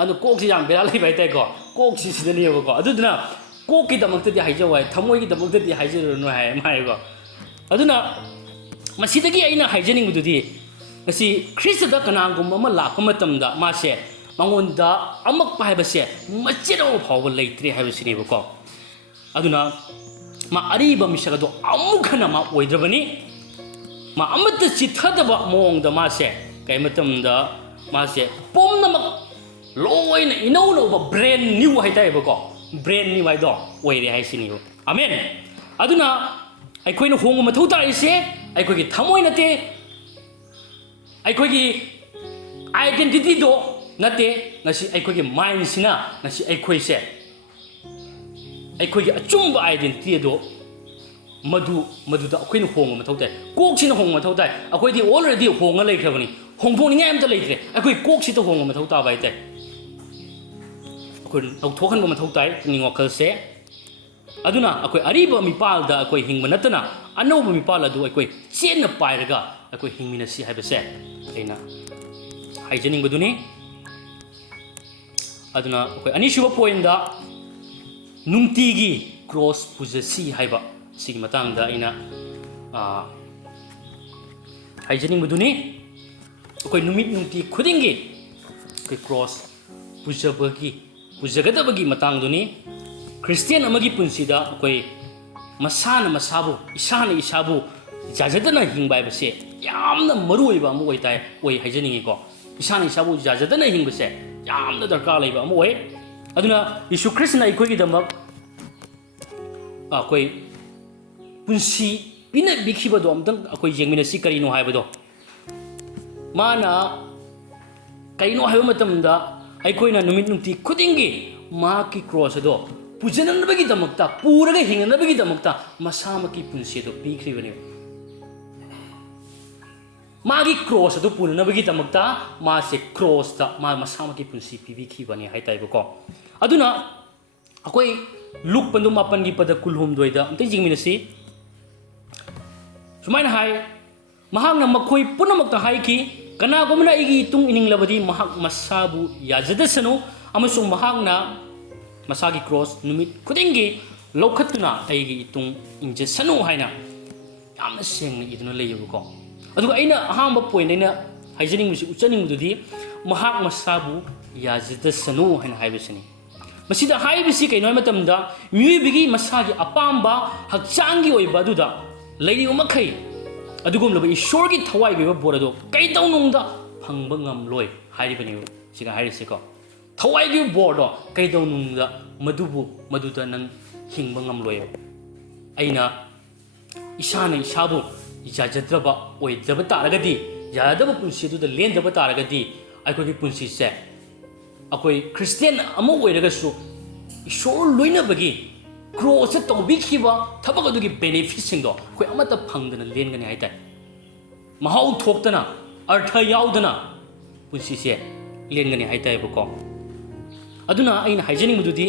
ꯑꯗꯣ ꯀꯣꯛꯁꯤ ꯌꯥꯝ ꯕꯦꯔꯥ ꯂꯩꯕ ꯍꯥꯏꯇꯥꯔꯦꯀꯣ ꯀꯣꯛꯁꯤ ꯁꯤꯗꯅꯦꯕꯀꯣ ꯑꯗꯨꯗꯨꯅ ꯀꯣꯛꯀꯤꯗꯃꯛꯇꯗꯤ ꯍꯥꯏꯖꯧ ꯍꯥꯏ ꯊꯃꯣꯏꯒꯤꯗꯃꯛꯇꯗꯤ ꯍꯥꯏꯖꯔꯨꯅꯨ ꯍꯥꯏ ꯃꯥ ꯍꯥꯏꯀꯣ ꯑꯗꯨꯅ ꯃꯁꯤꯗꯒꯤ ꯑꯩꯅ ꯍꯥꯏꯖꯅꯤꯡꯕꯗꯨꯗꯤ ꯉꯁꯤ ꯈ꯭ꯔꯤꯁꯇꯗ ꯀꯅꯥꯒꯨꯝꯕ ꯑꯃ ꯂꯥꯛꯄ ꯃꯇꯝꯗ ꯃꯥꯁꯦ ꯃꯉꯣꯟꯗ ꯑꯃꯛꯄ ꯍꯥꯏꯕꯁꯦ ꯃꯆꯦꯠ ꯑꯃ ꯐꯥꯎꯕ ꯂꯩꯇ꯭ꯔꯦ ꯍꯥꯏꯕꯁꯤꯅꯦꯕꯀꯣ ꯑꯗꯨꯅ ꯃꯥ ꯑꯔꯤꯕ ꯃꯤꯁꯛ ꯑꯗꯣ ꯑꯃꯨꯛ ꯍꯟꯅ ꯃꯥ ꯑꯣꯏꯗ꯭ꯔꯕꯅꯤ ꯃꯥ ꯑꯃꯠꯇ ꯆꯤꯊꯗꯕ ꯃꯑꯣꯡꯗ ꯃꯥꯁꯦ ꯀꯩ ꯃꯇꯝꯗ ꯃꯥꯁꯦ ꯄꯨꯝꯅꯃꯛ ꯂꯣꯏꯅ ꯏꯅꯧ ꯅꯧꯕ ꯕ꯭ꯔꯦꯟ ꯅ꯭ꯌꯨ ꯍꯥꯏꯇꯥꯔꯦꯕꯀꯣ ꯕ꯭ꯔꯦꯟ ꯅ꯭ꯌꯨ ꯍꯥꯏꯗꯣ ꯑꯣꯏꯔꯦ ꯍꯥꯏꯁꯤꯅꯦꯕ ꯑꯃꯦꯟ ꯑꯗꯨꯅ ꯑꯩꯈꯣꯏꯅ ꯍꯣꯡꯕ ꯃꯊꯧ ꯇꯥꯔꯤꯁꯦ ꯑꯩꯈꯣꯏꯒꯤ ꯊꯃꯣꯏ ꯅꯠꯇꯦ ꯑꯩꯈꯣꯏꯒꯤ ꯑꯥꯏꯗꯦꯟꯇꯤꯇꯤꯗꯣ ꯅꯠꯇꯦ ꯉꯁꯤ ꯑꯩꯈꯣꯏꯒꯤ ꯃꯥꯏꯟꯁꯤꯅ ꯉꯁꯤ ꯑꯩꯈꯣꯏꯁꯦ ꯑꯩꯈꯣꯏꯒꯤ ꯑꯆꯨꯝꯕ ꯑꯥꯏꯗꯦꯟꯇꯤꯇꯤ ꯑꯗꯣ ꯃꯗꯨꯗ ꯑꯩꯈꯣꯏꯅ ꯍꯣꯡꯕ ꯃꯊꯧ ꯇꯥꯏ ꯀꯣꯛꯁꯤꯅ ꯍꯣꯡꯕ ꯃꯊꯧ ꯇꯥꯏ ꯑꯩꯈꯣꯏꯗꯤ ꯑꯣꯜꯔꯦꯗꯤ ꯍꯣꯡꯉ ꯂꯩꯈ꯭ꯔꯕꯅꯤ ꯍꯣꯡꯗꯣꯛꯅꯤꯡꯉꯥꯏ ꯑꯝꯇ ꯂꯩꯇ꯭ꯔꯦ ꯑꯩꯈꯣই ꯀꯣꯛꯁꯤꯗ ꯍꯣꯡꯕ ꯃꯊꯧ ꯇꯥꯕ ꯍꯥꯏꯇꯥꯏ ꯑꯩꯈꯣꯏ ꯂꯧꯊꯣꯛꯍꯟꯕ ꯃꯊꯧ ꯇꯥꯏ ꯄꯨꯛꯅꯤꯡ ꯋꯥꯈꯜꯁꯦ ꯑꯗꯨꯅ ꯑꯩꯈꯣꯏ ꯑꯔꯤꯕ ꯃꯤꯄꯥꯜꯗ ꯑꯩꯈꯣꯏ ꯍꯤꯡꯕ ꯅꯠꯇꯅ ꯑꯅꯧꯕ ꯃꯤꯄꯥꯜ ꯑꯗꯨ ꯑꯩꯈꯣꯏ ꯆꯦꯟꯅ ꯄꯥꯏꯔꯒ ꯑꯩꯈꯣꯏ ꯍꯤꯡꯃꯤꯟꯅꯁꯤ ꯍꯥꯏꯕꯁꯦ ꯑꯩꯅ ꯍꯥꯏꯖꯅꯤꯡꯕꯗꯨꯅꯤ ꯑꯗꯨꯅ ꯑꯩꯈꯣꯏ ꯑꯅꯤꯁꯨꯕ ꯄꯣꯏꯟꯗ ꯅꯨꯡꯇꯤꯒꯤ ꯀ꯭ꯔꯣꯁ ꯄꯨꯖꯁꯤ ꯍꯥꯏꯕ ꯁꯤꯒꯤ ꯃꯇꯥꯡꯗ ꯑꯩꯅ ꯍꯥꯏꯖꯅꯤꯡꯕꯗꯨꯅꯤ ꯑꯩꯈꯣꯏ ꯅꯨꯃꯤꯠ ꯅꯨꯡꯇꯤ ꯈꯨꯗꯤꯡꯒꯤ ꯑꯩꯈꯣꯏ ꯀ꯭ꯔꯣꯁ ꯄꯨꯖꯒꯗꯕꯒꯤ ꯃꯇꯥꯡꯗꯨꯅꯤ ꯈ꯭ꯔꯤꯁꯇꯤꯌꯟ ꯑꯃꯒꯤ ꯄꯨꯟꯁꯤꯗ ꯑꯩꯈꯣꯏ ꯏꯁꯥꯅ ꯏꯁꯥꯕು ꯌꯥꯖꯗꯅ ꯍꯤꯡꯕ ꯍꯥꯏꯕꯁꯦ ꯌꯥꯝꯅ ꯃꯔꯨꯑꯣꯏꯕ ꯑꯃ ꯑꯣꯏ ꯍꯥꯏꯖꯅꯤꯡꯉꯤꯀꯣ ꯏꯁꯥꯅ ꯏꯁꯥꯕꯨ ꯌꯥꯖꯗꯅ ꯍꯤꯡꯕꯁꯦ ꯌꯥꯝꯅ ꯗꯔꯀꯥꯔ ꯂꯩꯕ ꯑꯃ ꯑꯣꯏ ꯑꯗꯨꯅ ꯌꯤꯁꯨ ꯈ꯭ꯔꯤꯁꯇꯅ ꯑꯩꯈꯣꯏꯒꯤꯗꯃꯛ ꯑꯩꯈꯣꯏ ꯄꯨꯟꯁꯤ ꯄꯤꯅꯕꯤꯈꯤꯕꯗꯣ ꯑꯝꯇꯪ ꯑꯩꯈꯣꯏ ꯌꯦꯡꯃꯤꯟꯅꯁꯤ ꯀꯔꯤꯅꯣ ꯍꯥꯏꯕꯗꯣ ꯃꯥꯅ ꯀꯔꯤꯅꯣ ꯍꯥꯏꯕ ꯃꯇꯝꯗ ꯑꯩꯈꯣꯏꯅ ꯅꯨꯃꯤꯠ ꯅꯨꯡꯇꯤ ꯈꯨꯗꯤꯡꯒꯤ ꯃꯍꯥꯛꯀꯤ ꯀ꯭ꯔꯣꯁ ꯑꯗꯣ ꯄꯨꯖꯅꯅꯕꯒꯤꯗꯃꯛꯇ ꯄꯨꯔꯒ ꯍꯤꯡꯅꯅꯕꯒꯤꯗꯃꯛꯇ ꯃꯁꯥꯃꯛꯀꯤ ꯄꯨꯟꯁꯤ ꯑꯗꯣ ꯄꯤꯈ꯭ꯔꯤꯕꯅꯦꯕ ꯃꯥꯒꯤ ꯀ꯭ꯔꯣꯁ ꯑꯗꯨ ꯄꯨꯅꯅꯕꯒꯤꯗꯃꯛꯇ ꯃꯥꯁꯦ ꯀ꯭ꯔꯣꯁꯇ ꯃꯥ ꯃꯁꯥꯃꯛꯀꯤ ꯄꯨꯟꯁꯤ ꯄꯤꯕꯤꯈꯤꯕꯅꯦ ꯍꯥꯏꯇꯥꯏꯕꯀꯣ ꯑꯗꯨꯅ ꯑꯩꯈꯣꯏ ꯂꯨꯛ 9:19 ꯑꯝꯇ ꯌꯦꯡꯃꯤꯟꯅꯁꯤ ꯁꯨꯃꯥꯏꯅ ꯍꯥꯏ ꯃꯍꯥꯛꯅ ꯃꯈꯣꯏ ꯄꯨꯝꯅꯃꯛꯇ ꯍꯥꯏꯈꯤ ꯀꯅꯥꯒꯨꯝꯕꯅ ꯑꯩꯒꯤ ꯏꯇꯨꯡ ꯏꯅꯤꯡꯂꯕꯗꯤ ꯃꯍꯥꯛ ꯃꯁꯥꯕꯨ ꯌꯥꯖꯗꯁꯅꯨ ꯑꯃꯁꯨꯡ ꯃꯍꯥꯛꯅ ꯃꯁꯥꯒꯤ ꯀ꯭ꯔꯣꯁ ꯅꯨꯃꯤꯠ ꯈꯨꯗꯤꯡꯒꯤ ꯂꯧꯈꯠꯇꯨꯅ ꯑꯩꯒꯤ ꯏꯇꯨꯡ ꯏꯟꯖꯁꯅꯨ ꯍꯥꯏꯅ ꯌꯥꯝꯅ ꯁꯦꯡꯅ ꯏꯗꯨꯅ ꯂꯩꯌꯦꯕꯀꯣ ꯑꯗꯨꯒ ꯑꯩꯅ ꯑꯍꯥꯟꯕ ꯄꯣꯏꯟꯠ ꯑꯩꯅ ꯍꯥꯏꯖꯅꯤꯡꯕꯁꯤ ꯎꯠꯆꯅꯤꯡꯕꯗꯨꯗꯤ ꯃꯍꯥꯛ ꯃꯁꯥꯕꯨ ꯌꯥꯖꯗꯁꯅꯨ ꯍꯥꯏꯅ ꯍꯥꯏꯕꯁꯤꯅꯤ ꯃꯁꯤꯗ ꯍꯥꯏꯕꯁꯤ ꯀꯩꯅꯣ ꯍꯥꯏꯕ ꯃꯇꯝꯗ ꯃꯤꯑꯣꯏꯕꯒꯤ ꯃꯁꯥꯒꯤ ꯑꯄꯥꯝꯕ ꯍꯛꯆꯥꯡꯒꯤ ꯑꯣꯏꯕ ꯑꯗꯨꯗ ꯂꯩꯔꯤꯕ ꯃꯈꯩ ꯑꯗꯨꯒꯨꯝꯂꯕ ꯏꯁꯣꯔꯒꯤ ꯊꯋꯥꯏꯒꯤ ꯑꯣꯏꯕ ꯕꯣꯔ ꯑꯗꯣ ꯀꯩꯗꯧꯅꯨꯡꯗ ꯐꯪꯕ ꯉꯝꯂꯣꯏ ꯍꯥꯏꯔꯤꯕꯅꯦꯕ ꯁꯤꯒ ꯍꯥꯏꯔꯤꯁꯤꯀꯣ ꯊꯋꯥꯏꯒꯤ ꯕꯣꯔꯗꯣ ꯀꯩꯗꯧꯅꯨꯡꯗ ꯃꯗꯨꯗ ꯅꯪ ꯍꯤꯡꯕ ꯉꯝꯂꯣꯏꯕ ꯑꯩꯅ ꯏꯁꯥꯅ ꯏꯁꯥꯕꯨ ꯌꯥꯖꯗ꯭ꯔꯕ ꯑꯣꯏꯗ꯭ꯔꯕ ꯇꯥꯔꯒꯗꯤ ꯌꯥꯗꯕ ꯄꯨꯟꯁꯤ ꯑꯗꯨꯗ ꯂꯦꯟꯗꯕ ꯇꯥꯔꯒꯗꯤ ꯑꯩꯈꯣꯏꯒꯤ ꯄꯨꯟꯁꯤꯁꯦ ꯑꯩꯈꯣꯏ ꯈ꯭ꯔꯤꯁꯇꯤꯌꯟ ꯑꯃ ꯑꯣꯏꯔꯒꯁꯨ ꯏꯁꯣꯔ ꯂꯣꯏꯅꯕꯒꯤ ꯀ꯭ꯔꯣꯁꯇ ꯇꯧꯕꯤꯈꯤꯕ ꯊꯕꯛ ꯑꯗꯨꯒꯤ ꯕꯦꯅꯤꯐꯤꯠꯁꯤꯡꯗꯣ ꯑꯩꯈꯣꯏ ꯑꯃꯠꯇ ꯐꯪꯗꯅ ꯂꯦꯟꯒꯅꯤ ꯍꯥꯏꯇꯥꯔꯦ ꯃꯍꯥꯎ ꯊꯣꯛꯇꯅ ꯑꯔꯊ ꯌꯥꯎꯗꯅ ꯄꯨꯟꯁꯤꯁꯦ ꯂꯦꯟꯒꯅꯤ ꯍꯥꯏꯇꯥꯔꯦꯕꯀꯣ ꯑꯗꯨꯅ ꯑꯩꯅ ꯍꯥꯏꯖꯅꯤꯡꯕꯗꯨꯗꯤ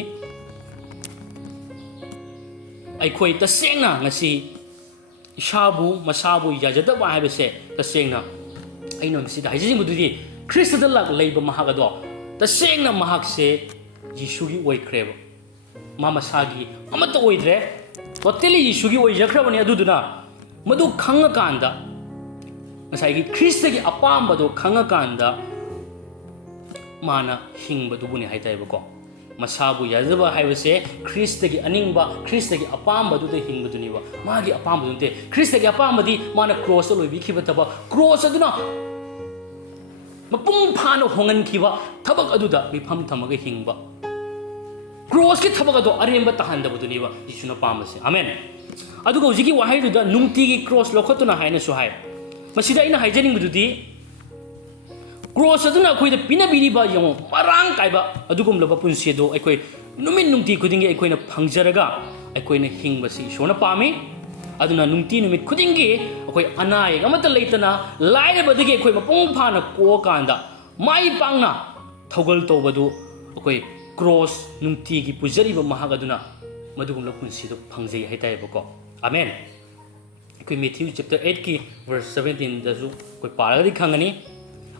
ꯑꯩꯈꯣꯏ ꯇꯁꯦꯡꯅ ꯉꯁꯤ ꯃꯁꯥꯕꯨ ꯌꯥꯖꯗꯕ ꯍꯥꯏꯕꯁꯦ ꯇꯁꯦꯡꯅ ꯑꯩꯅ ꯃꯁꯤꯗ ꯍꯥꯏꯖꯅꯤꯡꯕꯗꯨꯗꯤ ꯈ꯭ꯔꯤꯁꯇꯗ ꯂꯩꯕ ꯃꯍꯥꯛ ꯑꯗꯣ ꯇꯁꯦꯡꯅ ꯃꯍꯥꯛꯁꯦ ꯌꯤꯁꯨꯒꯤ ꯑꯣꯏꯈ꯭ꯔꯦꯕ ꯃꯥ ꯃꯁꯥꯒꯤ ꯑꯃꯠꯇ ꯑꯣꯏꯗ꯭ꯔꯦ ꯇꯣꯇꯦꯂꯤ ꯌꯤꯁꯨꯒꯤ ꯑꯣꯏꯖꯈ꯭ꯔꯕꯅꯤ ꯑꯗꯨꯗꯨꯅ ꯃꯗꯨ ꯈꯪꯉꯀꯥꯟꯗ ꯉꯁꯥꯏꯒꯤ ꯈ꯭ꯔꯤꯁꯇꯒꯤ ꯑꯄꯥꯝꯕꯗꯣ ꯈꯪꯉꯀꯥꯟꯗ mana hingbadubuni haitayibako masabu yadaba haibase Kristagi aningba Kristagi apamba dude hingbaduniba magi apamba dunte Kristagi apamba di mana cross loibi khibataba cross aduna mapung phana hongan khiba thabak aduda mifam thamaga hingba cross ki thabak ado aremba tahanda buduniba Jisuna pamase amen aduga ujigi wahai duda nungti gi cross lokhotuna haina su hai masida ina haijaning bududi cross aduna khoi da pina bini ba yamo marang kaiba adugum loba punsi do aikoi numin nungti khudingi aikoi na phangjaraga aikoi na hingba si shona pami aduna nungti numit khudingi aikoi anai amata leitana laire badigi aikoi mapung phana ko kanda mai pangna thogal tobadu aikoi cross nungti gi pujari ba mahagaduna madugum lo punsi do phangjai haitai bako amen aikoi Matthew chapter 8 ki verse 17 da su koi paragadi khangani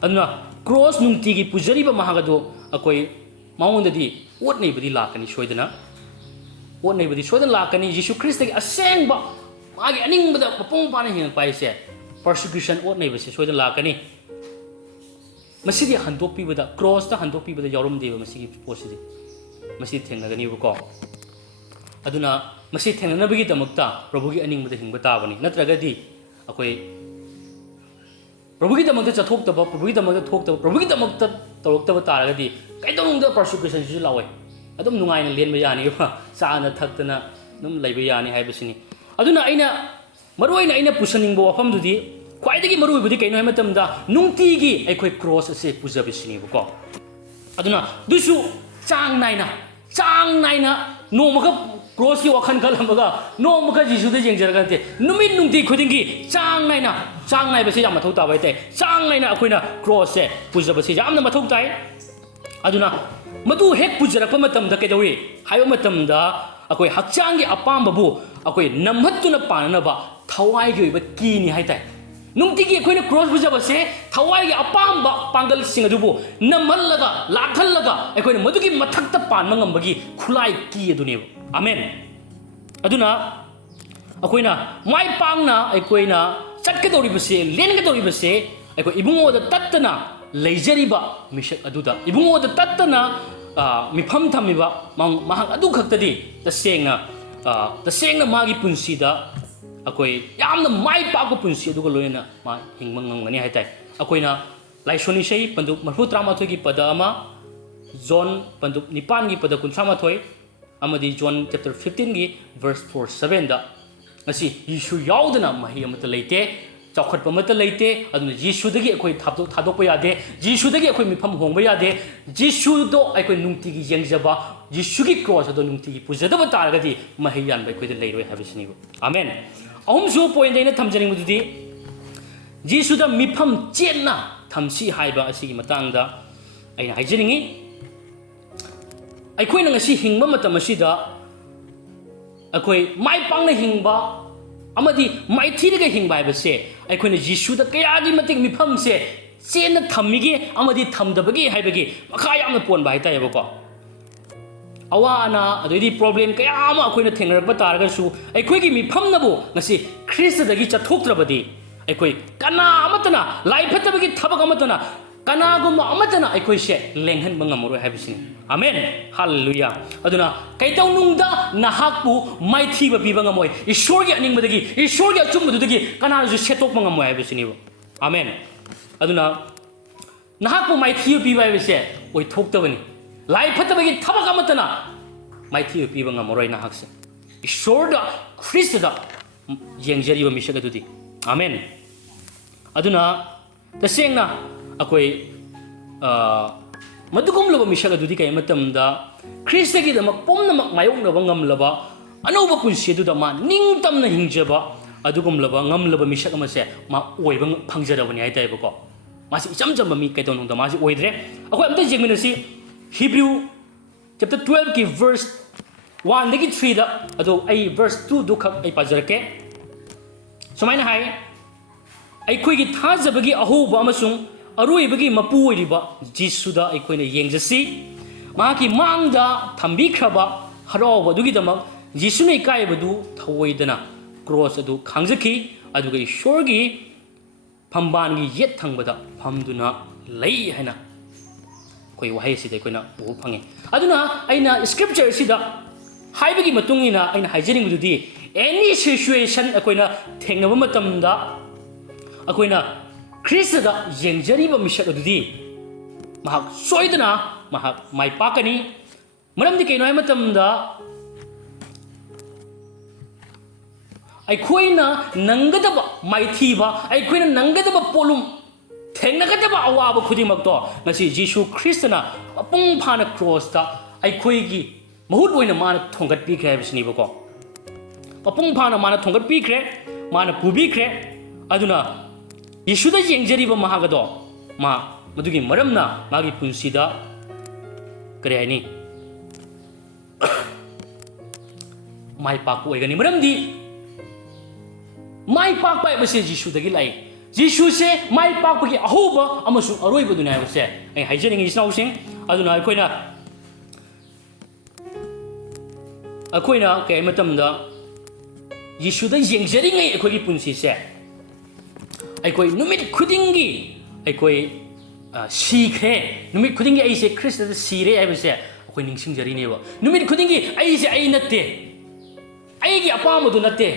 aduna cross nungti gi pujari ba mahagado akoi maunga di what nei badi lakani soidana what nei badi soidana lakani Jesus Christ gi aseng ba magi aning bada papung pana hin pai se persecution what nei basi soidana lakani masidi handok pi bada cross ta handok pi bada yarum de ba masigi posidi masidi thengna gani ba ko aduna masi thengna na bagi tamakta prabhu gi aning bada hingba ta bani natraga di akoi Prabhu kita magta chathok taba, Prabhu kita magta thok taba, Prabhu kita magta torok taba taraga di. Kaya tong da persecution siya laway. Adum nungay na lian bayani ba, saan na thakta na nung lay bayani hay basini. Ado na ay na maruay na ay na pusaning bawa pam dudi. Kway dagi maruay budi kayo na ay matam da nung tigi ay koy cross ase pusa basini ba ko. Ado na dusu chang nay na no maka cross ki wakan kalam baga no maka Jisu de jeng jaraga te numin nung ti khudingi chang nay basi jam mathau ta bai te chang nay na akoina cross se puja basi jam na mathau tai aduna madu hek pujara pa matam da kedawi hayo matam da akoi hakchang gi apam babu akoi namhattu na panana ba thawai gi ba ki ni hai tai nung ti gi akoina cross puja basi thawai gi apam ba pangal sing adubu namhallaga lakhallaga akoina madu gi mathakta pan mangam bagi khulai ki aduni amen aduna akoina mai pangna akoina chakadori base lengadori base aiko ibungo da tattana leijariba mishak aduda ibungo da tattana mifam thamiba mahang adu khaktadi tasengna magi punsi da akoi yamna mai pa ko punsi aduga loina ma hingmang ngani haitai akoina laisoni sei pandu marfu trama thoi gi pada ama John pandu nipan gi pada kun trama thoi amadi John chapter 15 gi verse 47 da ngasi Jisu yaudana mahi amata leite chawkhatpa amata leite aduna Jisu dagi akoi thadokpa yade Jisu dagi akoi mifam hongba yade Jisu do akoi nungti gi yengjaba Jisu gi cross ado nungti gi pujadaba taragadi mahi yanba akoi de leiroi habisini amen ahumsu point daina thamjaring mududi Jisu da mifam chenna thamsi haiba asigi matangda aina haijiringi aikoi na ngasi hingba matam asida akoi mai pangna hingba amadi mai thiraga hingba haibase aikoi na Jisu da kayagi matik mifam se chena thamigi amadi thamdabagi haibagi makha yamna ponba haitai yabako awa ana adoi problem kaya ama akoi na thengrakba taraga su aikoi gi mifam nabu ngasi Christ dagi chathoktrabadi aikoi kana amatana lai phatabagi thabak amatana kana gum amatana aikoi se lenghan bangamoro haibisini amen hallelujah aduna kaitau nungda nahakpu maithiba piba ngamoi ishorgi aningbadagi ishorgi achumbadagi kana ju setok mangamoi haibisini amen aduna nahakpu maithiba piba haibise oi thoktabani lai phatabagi thabak amatana maithiba piba ngamoroi nahakse ishorda Christda yengjariba mishagadudi amen aduna tasengna akoi madugum laba mishaga dudi kay matamda Krista gi dama pomnamak mayong laba ngamlaba anoba punsi du dama ningtam na hingjaba adugum laba ngamlaba mishaga mase ma oibang phangjadabani ai tai bako masi chamjam mi kay tonong dama si oidre akoi amta jengminasi Hebrew chapter 12 ki verse 1 dagi 3 da ado ai verse 2 du khak ai pajarake sumaina hai ai khoi gi thajabagi ahoba amasung aroibagi mapu oiriba Jisuda aikoina yengjasi maki mangda thambikraba harawa dugidamak Jisuna ikaibadu thawoidana cross adu khangjaki aduga ishorgi phambangi yet thangbada phamduna lei haina ꯑꯩꯈꯣꯏ ꯋꯥꯍꯩꯁꯤꯗ ꯑꯩꯈꯣꯏꯅ ꯎꯕ ꯐꯪꯉꯤ ꯑꯗꯨꯅ ꯑꯩꯅ ꯁ꯭ꯀ꯭ꯔꯤꯞꯆꯔꯁꯤꯗ ꯍꯥꯏꯕꯒꯤ ꯃꯇꯨꯡ ꯏꯟꯅ ꯑꯩꯅ ꯍꯥꯏꯖꯅꯤꯡꯕꯗꯨꯗꯤ ꯑꯦꯅꯤ ꯁꯤꯆꯨꯋꯦꯁꯟ ꯑꯩꯈꯣꯏꯅ ꯊꯦꯡꯅꯕ ꯃꯇꯝꯗ ꯑꯩꯈꯣꯏꯅ ꯈ꯭ꯔꯤꯁꯇꯗ ꯌꯦꯡꯖꯔꯤꯕ ꯃꯤꯁꯛ ꯑꯗꯨꯗꯤ ꯃꯍꯥꯛ ꯁꯣꯏꯗꯅ ꯃꯍꯥꯛ ꯃꯥꯏ ꯄꯥꯛꯀꯅꯤ ꯃꯔꯝꯗꯤ ꯀꯩꯅꯣ ꯍꯥꯏꯕ ꯃꯇꯝꯗ ꯑꯩꯈꯣꯏꯅ ꯅꯪꯒꯗꯕ ꯃꯥꯏꯊꯤꯕ ꯑꯩꯈꯣꯏꯅ ꯅꯪꯒꯗꯕ ꯄꯣꯠꯂꯨꯝ ꯊꯦꯡꯅꯒꯗꯕ ꯑꯋꯥꯕ ꯈꯨꯗꯤꯡꯃꯛꯇꯣ ꯉꯁꯤ ꯖꯤꯁꯨ ꯈ꯭ꯔꯤꯁꯇꯅ ꯃꯄꯨꯡ ꯐꯥꯅ ꯀ꯭ꯔꯣꯁꯇ ꯑꯩꯈꯣꯏꯒꯤ ꯃꯍꯨꯠ ꯑꯣꯏꯅ ꯃꯥꯅ ꯊꯣꯡꯒꯠꯄꯤꯈ꯭ꯔꯦ ꯍꯥꯏꯕꯁꯤꯅꯦꯕꯀꯣ ꯃꯄꯨꯡ ꯐꯥꯅ ꯃꯥꯅ ꯊꯣꯡꯒꯠꯄꯤꯈ꯭ರೆ ꯃꯥꯅ ꯄꯨꯕꯤꯈ꯭ꯔꯦ ꯑꯗꯨꯅ ꯌꯤꯁꯨꯗ ꯌꯦꯡꯖꯔꯤꯕ ꯃꯍꯥꯛ ꯑꯗꯣ ꯃꯗꯨꯒꯤ ꯃꯔꯝꯅ ꯃꯥꯒꯤ ꯄꯨꯟꯁꯤꯗ ꯀꯔꯤ ꯍꯥꯏꯅꯤ ꯃꯥꯏ ꯄꯥꯛꯄ ꯑꯣꯏꯒꯅꯤ ꯃꯔꯝꯗꯤ ꯃꯥꯏ ꯄꯥꯛꯄ ꯍꯥꯏꯕꯁꯦ ꯖꯤꯁꯨꯗꯒꯤ ꯂꯥꯛꯏ ꯖꯤꯁꯨꯁꯦ ꯃꯥꯏ ꯄꯥꯛꯄꯒꯤ ꯑꯍꯧꯕ ꯑꯃꯁꯨꯡ ꯑꯔꯣꯏꯕꯗꯨꯅꯤ ꯍꯥꯏꯕꯁꯦ ꯑꯩ ꯍꯥꯏꯖꯅꯤꯡꯉꯤ ꯏꯆꯤꯟꯅꯥꯎꯁꯤꯡ ꯑꯗꯨꯅ ꯑꯩꯈꯣꯏꯅ ꯀꯩ ꯃꯇꯝꯗ ꯌꯤꯁꯨꯗ ꯌꯦꯡꯖꯔꯤꯉꯩ ꯑꯩꯈꯣꯏꯒꯤ ꯄꯨꯟꯁꯤꯁꯦ ꯑꯩꯈꯣꯏ ꯅꯨꯃꯤꯠ ꯈꯨꯗꯤꯡꯒꯤ ꯑꯩꯈꯣꯏ ꯁꯤꯈ꯭ꯔꯦ ꯅꯨꯃꯤꯠ ꯈꯨꯗꯤꯡꯒꯤ ꯑꯩꯁꯦ ꯈ꯭ꯔꯤꯁꯇꯗ ꯁꯤꯔꯦ ꯍꯥꯏꯕꯁꯦ ꯑꯩꯈꯣꯏ ꯅꯤꯡꯁꯤꯡꯖꯔꯤꯅꯦꯕ ꯅꯨꯃꯤꯠ ꯈꯨꯗꯤꯡꯒꯤ ꯑꯩꯁꯦ ꯑꯩ ꯅꯠꯇꯦ ꯑꯩꯒꯤ ꯑꯄꯥꯝꯕꯗꯨ ꯅꯠꯇꯦ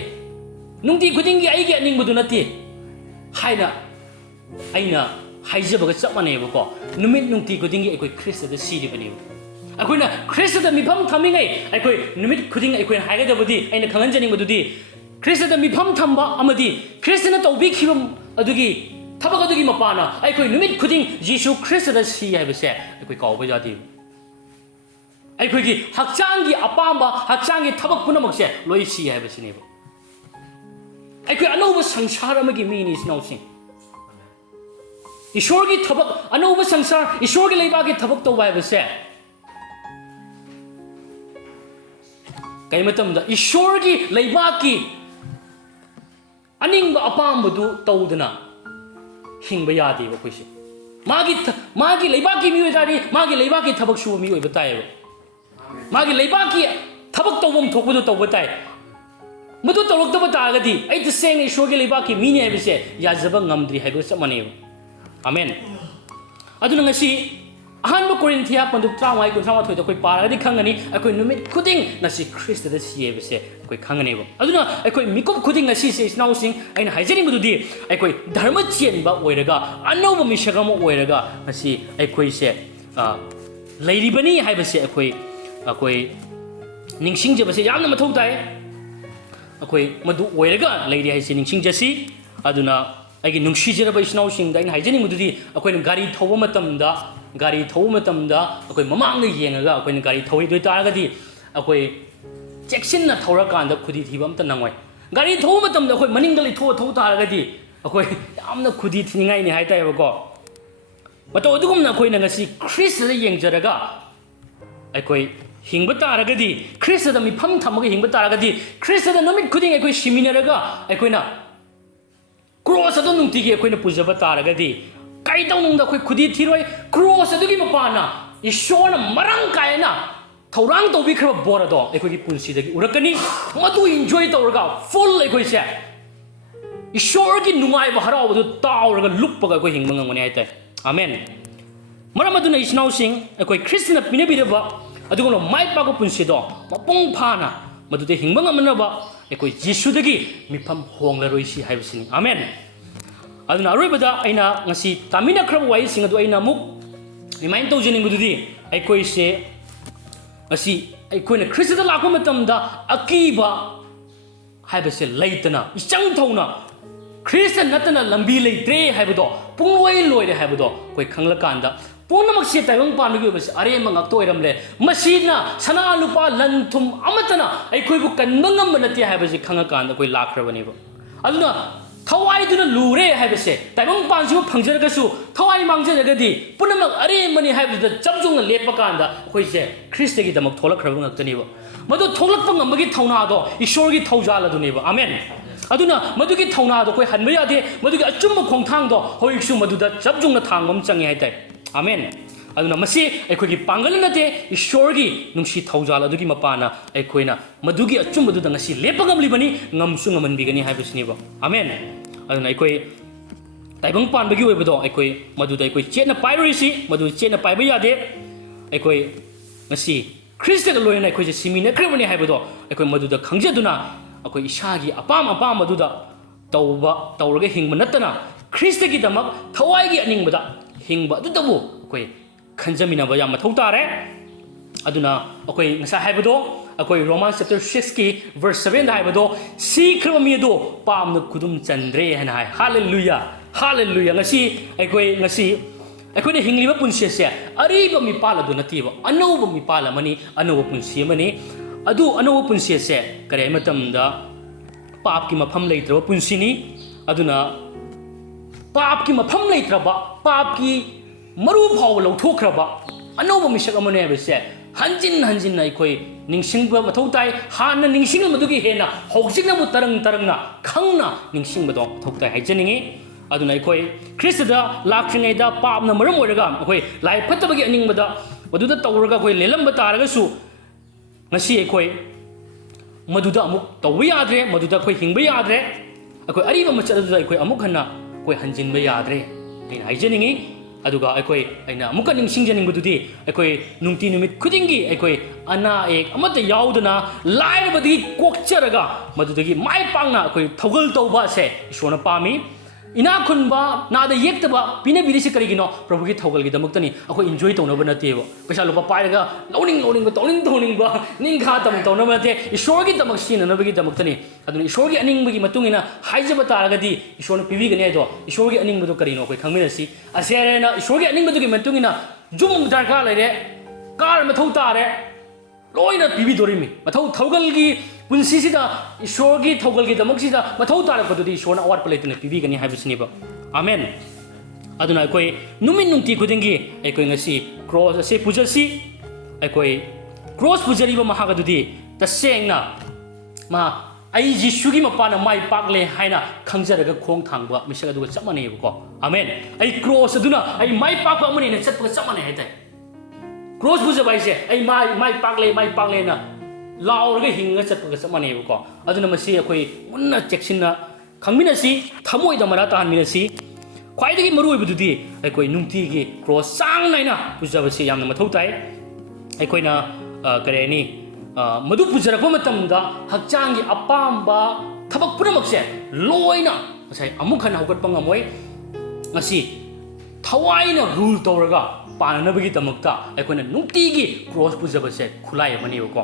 ꯅꯨꯡꯇꯤ ꯈꯨꯗꯤꯡꯒꯤ ꯑꯩꯒꯤ ꯑꯅꯤꯡꯕꯗꯨ ꯅꯠꯇꯦ ꯍꯥꯏꯅ ꯑꯩꯅ ꯍꯥꯏꯖꯕꯒ ꯆꯞ ꯃꯥꯟꯅꯩꯕꯀꯣ ꯅꯨꯃꯤꯠ ꯅꯨꯡꯇꯤ ꯈꯨꯗꯤꯡꯒꯤ ꯑꯩꯈꯣꯏ ꯈ꯭ꯔꯤꯁꯇꯗ ꯁꯤꯔꯤꯕꯅꯦꯕ ꯑꯩꯈꯣꯏꯅ ꯈ꯭ꯔꯤꯁꯇꯗ ꯃꯤꯐꯝ ꯊꯝꯃꯤꯉꯩ ꯑꯩꯈꯣꯏ ꯅꯨꯃꯤꯠ ꯈꯨꯗꯤꯡ ꯑꯩꯈꯣꯏꯅ ꯍꯥꯏꯒꯗꯕꯗꯤ ꯑꯩꯅ ꯈꯪꯍꯟꯖꯅꯤꯡꯕꯗꯨꯗꯤ ꯈ꯭ꯔꯤꯁꯇꯗ ꯃꯤꯐꯝ ꯊꯝꯕ ꯑꯃꯗꯤ ꯈ꯭ꯔꯤꯁꯇꯅ ꯇꯧꯕꯤꯈꯤꯕ ꯑꯗꯨꯒꯤ ꯊꯕꯛ ꯑꯗꯨꯒꯤ ꯃꯄꯥꯟꯅ ꯑꯩꯈꯣꯏ ꯅꯨꯃꯤꯠ ꯈꯨꯗꯤꯡ ꯖꯤꯁꯨ ꯈ꯭ꯔꯤꯁꯇꯗ ꯁꯤ ꯍꯥꯏꯕꯁꯦ ꯑꯩꯈꯣꯏ ꯀꯥꯎꯕ ꯌꯥꯗꯦ ꯑꯩꯈꯣꯏꯒꯤ ꯍꯛꯆꯥꯡꯒꯤ ꯑꯄꯥꯝꯕ ꯍꯛꯆꯥꯡꯒꯤ ꯊꯕꯛ ꯄꯨꯝꯅꯃꯛꯁꯦ ꯂꯣꯏ ꯁꯤ ꯍꯥꯏꯕꯁꯤꯅꯦꯕ ꯑꯩꯈꯣꯏ ꯑꯅꯧꯕ ꯁꯪꯁꯥꯔ ꯑꯃꯒꯤ ꯃꯤꯅꯤ ꯏꯆꯤꯟꯅꯥꯎꯁꯤꯡ ꯏꯁꯣꯔꯒꯤ ꯊꯕꯛ ꯑꯅꯧꯕ ꯁꯪꯁꯥꯔ ꯏꯁꯣꯔꯒꯤ ꯂꯩꯕꯥꯛꯀꯤ ꯊꯕꯛ ꯇꯧꯕ ꯍꯥꯏꯕꯁꯦ ꯀꯩ ꯃꯇꯝꯗ ꯏꯁꯣꯔꯒꯤ ꯂꯩꯕꯥꯛꯀꯤ ꯑꯅꯤꯡꯕ ꯑꯄꯥꯝꯕꯗꯨ ꯇꯧꯗꯅ ꯍꯤꯡꯕ ꯌꯥꯗꯦꯕ ꯑꯩꯈꯣꯏꯁꯦ ꯃꯥꯒꯤ ꯂꯩꯕꯥꯛꯀꯤ ꯃꯤꯑꯣꯏ ꯇꯥꯔꯗꯤ ꯃꯥꯒꯤ ꯂꯩꯕꯥꯛꯀꯤ ꯊꯕꯛ ꯁꯨꯕ ꯃꯤ ꯑꯣꯏꯕ ꯇꯥꯏꯌꯦꯕ ꯃꯥꯒꯤ ꯂꯩꯕꯥꯛꯀꯤ ꯊꯕꯛ ꯇꯧꯐꯝ ꯊꯣꯛꯄꯗꯨ ꯇꯧꯕ ꯇꯥꯏ ꯃꯗꯨ ꯇꯧꯔꯛꯇꯕ ꯇꯥꯔꯒꯗꯤ ꯑꯩ ꯇꯁꯦꯡꯅ ꯏꯁꯣꯔꯒꯤ ꯂꯩꯕꯥꯛꯀꯤ ꯃꯤꯅꯤ ꯍꯥꯏꯕꯁꯦ ꯌꯥꯖꯕ ꯉꯝꯗ꯭ꯔꯤ ꯍꯥꯏꯕꯒ ꯆꯞ ꯃꯥꯟꯅꯩꯕ ꯑꯃꯦꯟ ꯑꯗꯨꯅ ꯉꯁꯤ ꯑꯍꯥꯟꯕ ꯀꯣꯔꯤꯟꯊꯤꯌꯥ 19:35-38 ꯑꯩꯈꯣꯏ ꯄꯥꯔꯒꯗꯤ ꯈꯪꯒꯅꯤ ꯑꯩꯈꯣꯏ ꯅꯨꯃꯤꯠ ꯈꯨꯗꯤꯡ ꯉꯁꯤ ꯈ꯭ꯔꯤꯁꯇꯗ ꯁꯤ ꯍꯥꯏꯕꯁꯦ ꯑꯩꯈꯣꯏ ꯈꯪꯒꯅꯦꯕ ꯑꯗꯨꯅ ꯑꯩꯈꯣꯏ ꯃꯤꯀꯨꯞ ꯈꯨꯗꯤꯡ ꯉꯁꯤꯁꯦ ꯏꯆꯤꯟꯅꯥꯎꯁꯤꯡ ꯑꯩꯅ ꯍꯥꯏꯖꯅꯤꯡꯕꯗꯨꯗꯤ ꯑꯩꯈꯣꯏ ꯙꯔꯃ ꯆꯦꯟꯕ ꯑꯣꯏꯔꯒ ꯑꯅꯧꯕ ꯃꯤꯁꯛ ꯑꯃ ꯑꯣꯏꯔꯒ ꯉꯁꯤ ꯑꯩꯈꯣꯏꯁꯦ ꯂꯩꯔꯤꯕꯅꯤ ꯍꯥꯏꯕꯁꯦ ꯑꯩꯈꯣꯏ ꯅꯤꯡꯁꯤꯡꯖꯕꯁꯦ ꯌꯥꯝꯅ ꯃꯊꯧ ꯇꯥꯏ ꯑꯩꯈꯣꯏ ꯃꯗꯨ ꯑꯣꯏꯔꯒ ꯂꯩꯔꯤ ꯍꯥꯏꯁꯦ ꯅꯤꯡꯁꯤꯡꯖꯁꯤ ꯑꯗꯨꯅ ꯑꯩꯒꯤ ꯅꯨꯡꯁꯤꯖꯔꯕ ꯏꯆꯤꯟꯅꯥꯎꯁꯤꯡꯗ ꯑꯩꯅ ꯍꯥꯏꯖꯅꯤꯡꯕꯗꯨꯗꯤ ꯑꯩꯈꯣꯏꯅ ꯒꯥꯔꯤ ꯊꯧꯕ ꯃꯇꯝꯗ ꯑꯩꯈꯣꯏ ꯃꯃꯥꯡꯗ ꯌꯦꯡꯉꯒ ꯑꯩꯈꯣꯏꯅ ꯒꯥꯔꯤ ꯊꯧꯔꯤꯗꯣꯏ ꯇꯥꯔꯒꯗꯤ ꯑꯩꯈꯣꯏ ꯆꯦꯛꯁꯤꯟꯅ ꯊꯧꯔꯀꯥꯟꯗ ꯈꯨꯗꯤ ꯊꯤꯕ ꯑꯝꯇ ꯅꯪꯉꯣꯏ ꯒꯥꯔꯤ ꯊꯧꯕ ꯃꯇꯝꯗ ꯑꯩꯈꯣꯏ ꯃꯅꯤꯡꯗ ꯂꯩꯊꯣꯛꯑ ꯊꯧ ꯇꯥꯔꯒꯗꯤ ꯑꯩꯈꯣꯏ ꯌꯥꯝꯅ ꯈꯨꯗꯤ ꯊꯤꯅꯤꯡꯉꯥꯏꯅꯤ ꯍꯥꯏꯇꯥꯔꯦꯕꯀꯣ ꯃꯇꯧ ꯑꯗꯨꯒꯨꯝꯅ ꯑꯩꯈꯣꯏꯅ ꯉꯁꯤ ꯈ꯭ꯔꯤꯁꯇꯗ ꯌꯦꯡꯖꯔꯒ ꯑꯩꯈꯣꯏ ꯍꯤꯡꯕ ꯇꯥꯔꯒꯗꯤ ꯈ꯭ꯔꯤꯁꯇꯗ ꯃꯤꯐꯝ ꯊꯝꯃꯒ ꯍꯤꯡꯕ ꯇꯥꯔꯒꯗꯤ ꯈ꯭ꯔꯤꯁꯇꯗ ꯅꯨꯃꯤꯠ ꯈꯨꯗꯤꯡ ꯑꯩꯈꯣꯏ ꯁꯤꯃꯤꯟꯅꯔꯒ ꯑꯩꯈꯣꯏꯅ ꯀ꯭ꯔꯣꯁ ꯑꯗꯨ ꯅꯨꯡꯇꯤꯒꯤ ꯑꯩꯈꯣꯏꯅ ꯄꯨꯖꯕ ꯇꯥꯔꯒꯗꯤ ꯀꯩꯗꯧꯅꯨꯡꯗ ꯑꯩꯈꯣꯏ ꯈꯨꯗꯤ ꯊꯤꯔꯣꯏ ꯀ꯭ꯔꯣꯁ ꯑꯗꯨꯒꯤ ꯃꯄꯥꯟꯅ ꯏꯁꯣꯔꯅ ꯃꯔꯥꯡ ꯀꯥꯏꯅ ꯊꯧꯔꯥꯡ ꯇꯧꯕꯤꯈ꯭ꯔꯕ ꯕꯣꯔ ꯑꯗꯣ ꯑꯩꯈꯣꯏꯒꯤ ꯄꯨꯟꯁꯤꯗꯒꯤ उरꯛꯀꯅꯤ ꯃꯗꯨ ꯏꯟꯖꯣꯏ ꯇꯧꯔꯒ ꯐꯨꯜ ꯑꯩꯈꯣꯏꯁꯦ ꯏꯁꯣꯔꯒꯤ ꯅꯨꯡꯉꯥꯏꯕ ꯍꯔꯥꯎꯕꯗꯨ ꯇꯥꯎꯔꯒ ꯂꯨꯞꯄꯒ ꯑꯩꯈꯣꯏ ꯍꯤꯡꯕ ꯉꯝꯒꯅꯤ ꯍꯥꯏꯇꯥꯔꯦ ꯑꯃꯦꯟ ꯃꯔꯝ ꯑꯗꯨꯅ ꯏꯆꯤꯟꯅꯥꯎꯁꯤꯡ ꯑꯩꯈꯣꯏ ꯈ꯭ꯔꯤꯁꯇꯅ ꯄꯤꯅꯕꯤꯔꯕ ꯑꯗꯨꯒꯨꯝꯕ ꯃꯥꯏ ꯄꯥꯛꯄ ꯄꯨꯟꯁꯤꯗꯣ ꯃꯄꯨꯡ ꯐꯥꯅ ꯃꯗꯨꯗ ꯍꯤꯡꯕ ꯉꯝꯅꯕ ꯑꯩꯈꯣই ꯖꯤꯁꯨꯗꯒꯤ ꯃꯤꯐꯝ ꯍꯣꯡꯂꯔꯣꯏꯁꯤ ꯍꯥꯏꯕꯁꯤꯅꯤ ꯑꯃꯦꯟ ꯑꯗꯨꯅ ꯑꯔꯣꯏꯕꯗ ꯑꯩꯅ ꯉꯁꯤ ꯇꯥꯃꯤꯟꯅꯈ꯭ꯔꯕ ꯋꯥꯔꯤꯁꯤꯡ ꯑꯗꯨ ꯑꯩꯅ ꯑꯃꯨꯛ ꯔꯤꯃꯥꯏꯟ ꯇꯧꯖꯅꯤꯡꯕꯗꯨꯗꯤ ꯑꯩꯈꯣꯏꯁꯦ ꯉꯁꯤ ꯑꯩꯈꯣꯏꯅ ꯈ꯭ꯔꯤꯁꯇꯗ ꯂꯥꯛꯄ ꯃꯇꯝꯗ ꯑꯀꯤꯕ ꯍꯥꯏꯕꯁꯦ ꯂꯩꯇꯅ ꯏꯆꯪ ꯊꯧꯅ ꯈ꯭ꯔꯤꯁꯇ ꯅꯠꯇꯅ ꯂꯝꯕꯤ ꯂꯩꯇ꯭ꯔꯦ ꯍꯥꯏꯕꯗꯣ ꯄꯨꯡꯂꯣꯏ ꯂꯣꯏꯔꯦ ꯍꯥꯏꯕꯗꯣ ꯑꯩꯈꯣꯏ ꯈꯪꯂꯀꯥꯟꯗ ꯄꯨꯝꯅꯃꯛꯁꯦ ꯇꯥꯏꯕꯪꯄꯥꯟꯕꯒꯤ ꯑꯣꯏꯕꯁꯦ ꯑꯔꯦꯝꯕ ꯉꯥꯛꯇ ꯑꯣꯏꯔꯝꯂꯦ ꯃꯁꯤꯅ ꯁꯅꯥ ꯂꯨꯄꯥ ꯂꯟ ꯊꯨꯝ ꯑꯃꯠꯇꯅ ꯑꯩꯈꯣꯏꯕꯨ ꯀꯟꯕ ꯉꯝꯕ ꯅꯠꯇꯦ ꯍꯥꯏꯕꯁꯤ ꯈꯪꯉꯀꯥꯟꯗ ꯑꯩꯈꯣꯏ ꯂꯥꯛꯈ꯭ꯔꯕꯅꯦꯕ ꯑꯗꯨꯅ ꯊꯋꯥꯏꯗꯨꯅ ꯂꯨꯔꯦ ꯍꯥꯏꯕꯁꯦ ꯇꯥꯏꯕꯪꯄꯥꯟꯁꯤꯕꯨ ꯐꯪꯖꯔꯒꯁꯨ ꯊꯋꯥꯏ ꯃꯥꯡꯖꯔꯒꯗꯤ ꯄꯨꯝꯅꯃꯛ ꯑꯔꯦꯝꯕꯅꯤ ꯍꯥꯏꯕꯗꯨꯗ ꯆꯞꯆꯨꯡꯅ ꯂꯦꯞꯄ ꯀꯥꯟꯗ ꯑꯩꯈꯣꯏꯁꯦ ꯈ꯭ꯔꯤꯁꯇꯒꯤꯗꯃꯛ ꯊꯣꯛꯂꯛꯈ꯭ꯔꯕ ꯉꯥꯛꯇꯅꯦꯕ ꯃꯗꯨ ꯊꯣꯛꯂꯛꯄ ꯉꯝꯕꯒꯤ ꯊꯧꯅꯥꯗꯣ ꯏꯁꯣꯔꯒꯤ ꯊꯧꯖꯥꯜ ꯑꯗꯨꯅꯦꯕ ꯑꯃꯦꯟ ꯑꯗꯨꯅ ꯃꯗꯨꯒꯤ ꯊꯧꯅꯥꯗꯣ ꯑꯩꯈꯣꯏ ꯍꯟꯕ ꯌꯥꯗꯦ ꯃꯗꯨꯒꯤ ꯑꯆꯨꯝꯕ ꯈꯣꯡꯊꯥꯡꯗꯣ ꯍꯧꯖꯤꯛꯁꯨ ꯃꯗꯨꯗ ꯆꯞꯆꯨꯡꯅ ꯊꯥꯡꯕ ꯑꯃ ꯆꯪꯉꯤ ꯍꯥꯏꯇꯥꯔꯦ ꯑꯃꯦꯟ ꯑꯗꯨꯅ ꯃꯁꯤ ꯑꯩꯈꯣꯏꯒꯤ ꯄꯥꯡꯒꯜ ꯅꯠꯇꯦ ꯏꯁꯣꯔꯒꯤ ꯅꯨꯡꯁꯤ ꯊꯧꯖꯥꯜ ꯑꯗꯨꯒꯤ ꯃꯄꯥꯅ ꯑꯩꯈꯣꯏꯅ ꯃꯗꯨꯒꯤ ꯑꯆꯨꯝꯕꯗꯨꯗ ꯉꯁꯤ ꯂꯦꯞꯄ ꯉꯝꯂꯤꯕꯅꯤ ꯉꯝꯁꯨ ꯉꯝꯍꯟꯕꯤꯒꯅꯤ ꯍꯥꯏꯕꯁꯤꯅꯦꯕ ꯑꯃꯦꯟ ꯑꯗꯨꯅ ꯑꯩꯈꯣꯏ ताइबंग पानबगी ओइबदो अखोई मदुदा अखोई चेना पाइरोइसी मदु चेना पाइबा यादे अखोई ngasi ख्रिस्टग लोयना अखोई जे सिमिनख्रबनि हाइबदो अखोई मदुदा खंगजदुना अखोई इसागी अपाम अपाम मदुदा तौरगा हिंगब नतना ख्रिस्टगी दमक थवाइगी अनिंगबदा हिंगब अदुदबु अखोई खंजमिनबा याम मथौ तारे अदुना अखोई ngasa हाइबदो अखोई रोमन चैप्टर 6 की वर्स 7 दा हाइबदो सीख्रब मिदो पामन खुदुम चंद्रे हना हाय हालेलुया हालेलुया अखोई हिंगलिबा पुंसी से अरीब मिपाल अदु नतीब अनौब मिपाल मनी अनौब पुंसी मनी अदु अनौब पुंसी से करे मतमदा पाप की मफम लेत्रब पुंसीनी अदुना पाप की मफम लेत्रब पाप की मरु फाव लौथोख्रब अनौब मिसक अमने बसे हंजिन हंजिन अखोई निंगसिंगबा मथौ ताई हाना निंगसिंग मदुगी हेना हौजिंगना मु तरंग तरंगना खंगना निंगसिंगबदो मथौ ताई हाइजनिंगी अदुना अखोई ख्रिस्टदा लाक्रिङैदा पापना मरम ओइरगा अखोई लाइ फत्तबगी अनिंगबदा मदुदा तौरगा अखोई लेलंबा तारगसु ngasi अखोई मदुदा अमुक तौबा याद्रे मदुदा अखोई हिंगबा याद्रे अखोई अरिबा मचदुदा अखोई अमुक हन्ना अखोई हंजिनबा याद्रे अइना हाइजनिंगी अदुगा अखोई अइना अमुक निंगसिंगजनिंगबदुदी अखोई नुंगती नुमित खुदिंगी अखोई अना एक अमत याउदना लाइरबदी कोकचरगा मदुदगी माइ पांगना अखोई थौगल तौबा से ईश्वरना पामी इना खुनबा नादा येक्तबा पिने बिरिसि करिगिनो प्रभु की थौगल की दमक्तनी अखोई एन्जॉय तौनबा नतेबो पैसा लुपा पाइरगा लौनिंग तौनिंग निंखा तम तौनबा नते ईश्वर की दमक सिननबगी दमक्तनी अदुनी ईश्वर की अनिंगबगी मतुंगिना हाइजबा तारगदी ईश्वरना पिबिगने दो ईश्वर की अनिंगबदो करिनो अखोई खंगमिनसी असेरेना ईश्वर की अनिंगबदुगी मतुंगिना जुम दरकार लेरे कार मथौ तारे लोइना पिबिदोरिमि मथौ थौगल की पुंसीसिदा ईश्वर की थौगल की दमक्सिदा मथौ तारपदुदी ईश्वरना अवाट पलेतने पिबिगनी हाइबसिनिबा आमेन अदुना अखोई नुमिन नुंती खुदिंगी अखोई ngasi क्रॉस असे पुजसी अखोई क्रॉस पुजरीबा महागदुदी तसेंगना मा आई जिसुगी मपाना माइ पाकले हाइना खंजरगा खोंग थांगबा मिसक अदुगा चमनेबको आमेन आई क्रॉस अदुना आई माइ पाकबा मनेना चटपगा चमने हाइताय क्रॉस पुजबा इसे आई माइ पाकले ना लाउरगा हिंगा चटपगा चमनेबको अदुना मसी अखोई मुन्ना चेक्सिना खंगमिनसी थमोइदा मरा तानमिनसी ख्वाइदगी मरुइबदुदी अखोई नुंगतीगी क्रॉस चांग नाइना पुजबसी यामना मथौ ताय अखोइना करेनी मधु पुजरक मतमदा हक्चांगी अपाम्बा थबक पुनमक्से लोइना ngasi अमुक हन हौगटपा ngमोय ngasi थवाइना रूल तौरगा पाननबगी दमक्ता अखोइना नुंगतीगी क्रॉस पुजबसे खुलाय मनिबको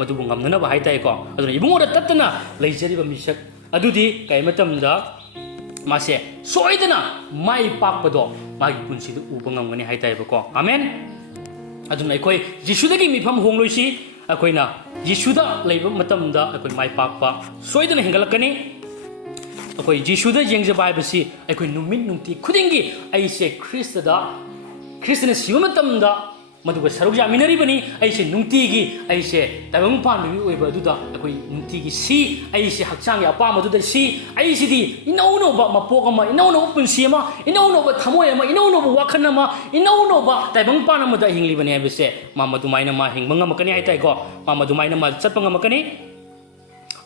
मधुबु ngamnanaba haitayko aduna ibungoda tattana leijariba misak adudi kai matamda mase soidana mai pakpado magi punsidu uba ngamgani haitayko amen aduna ikoi jisudagi mifam hongloisi अखोइना जिसुदा लेब मतमदा अखोइ माइ पाकपा सोइदना हिंगलकनी अखोइ जिसुदा येंगजबा हाइबसी अखोइ नुमिन नुंती खुदिंगी आइसे ख्रिस्टना सिब मतमदा मदुगा सरुक जामिनरिबनी आइसे नुंतीगी आइसे ताइबंग पानबी ओइबा दुदा अखोइ नुंतीगी सी आइसे हक्चांगी अपामदुदा सी आइसिदी इनौनोबा मपोकमा इनौनोबा पुंसीमा इनौनोबा थमोयमा इनौनोबा वाखनमा इनौनोबा ताइबंग पानमदा हिंगलिबनी हाइबसे मा मदुमाइना मा हिंगबंगा मकनी हाइताइको मा मदुमाइना मा चटपंगा मकनी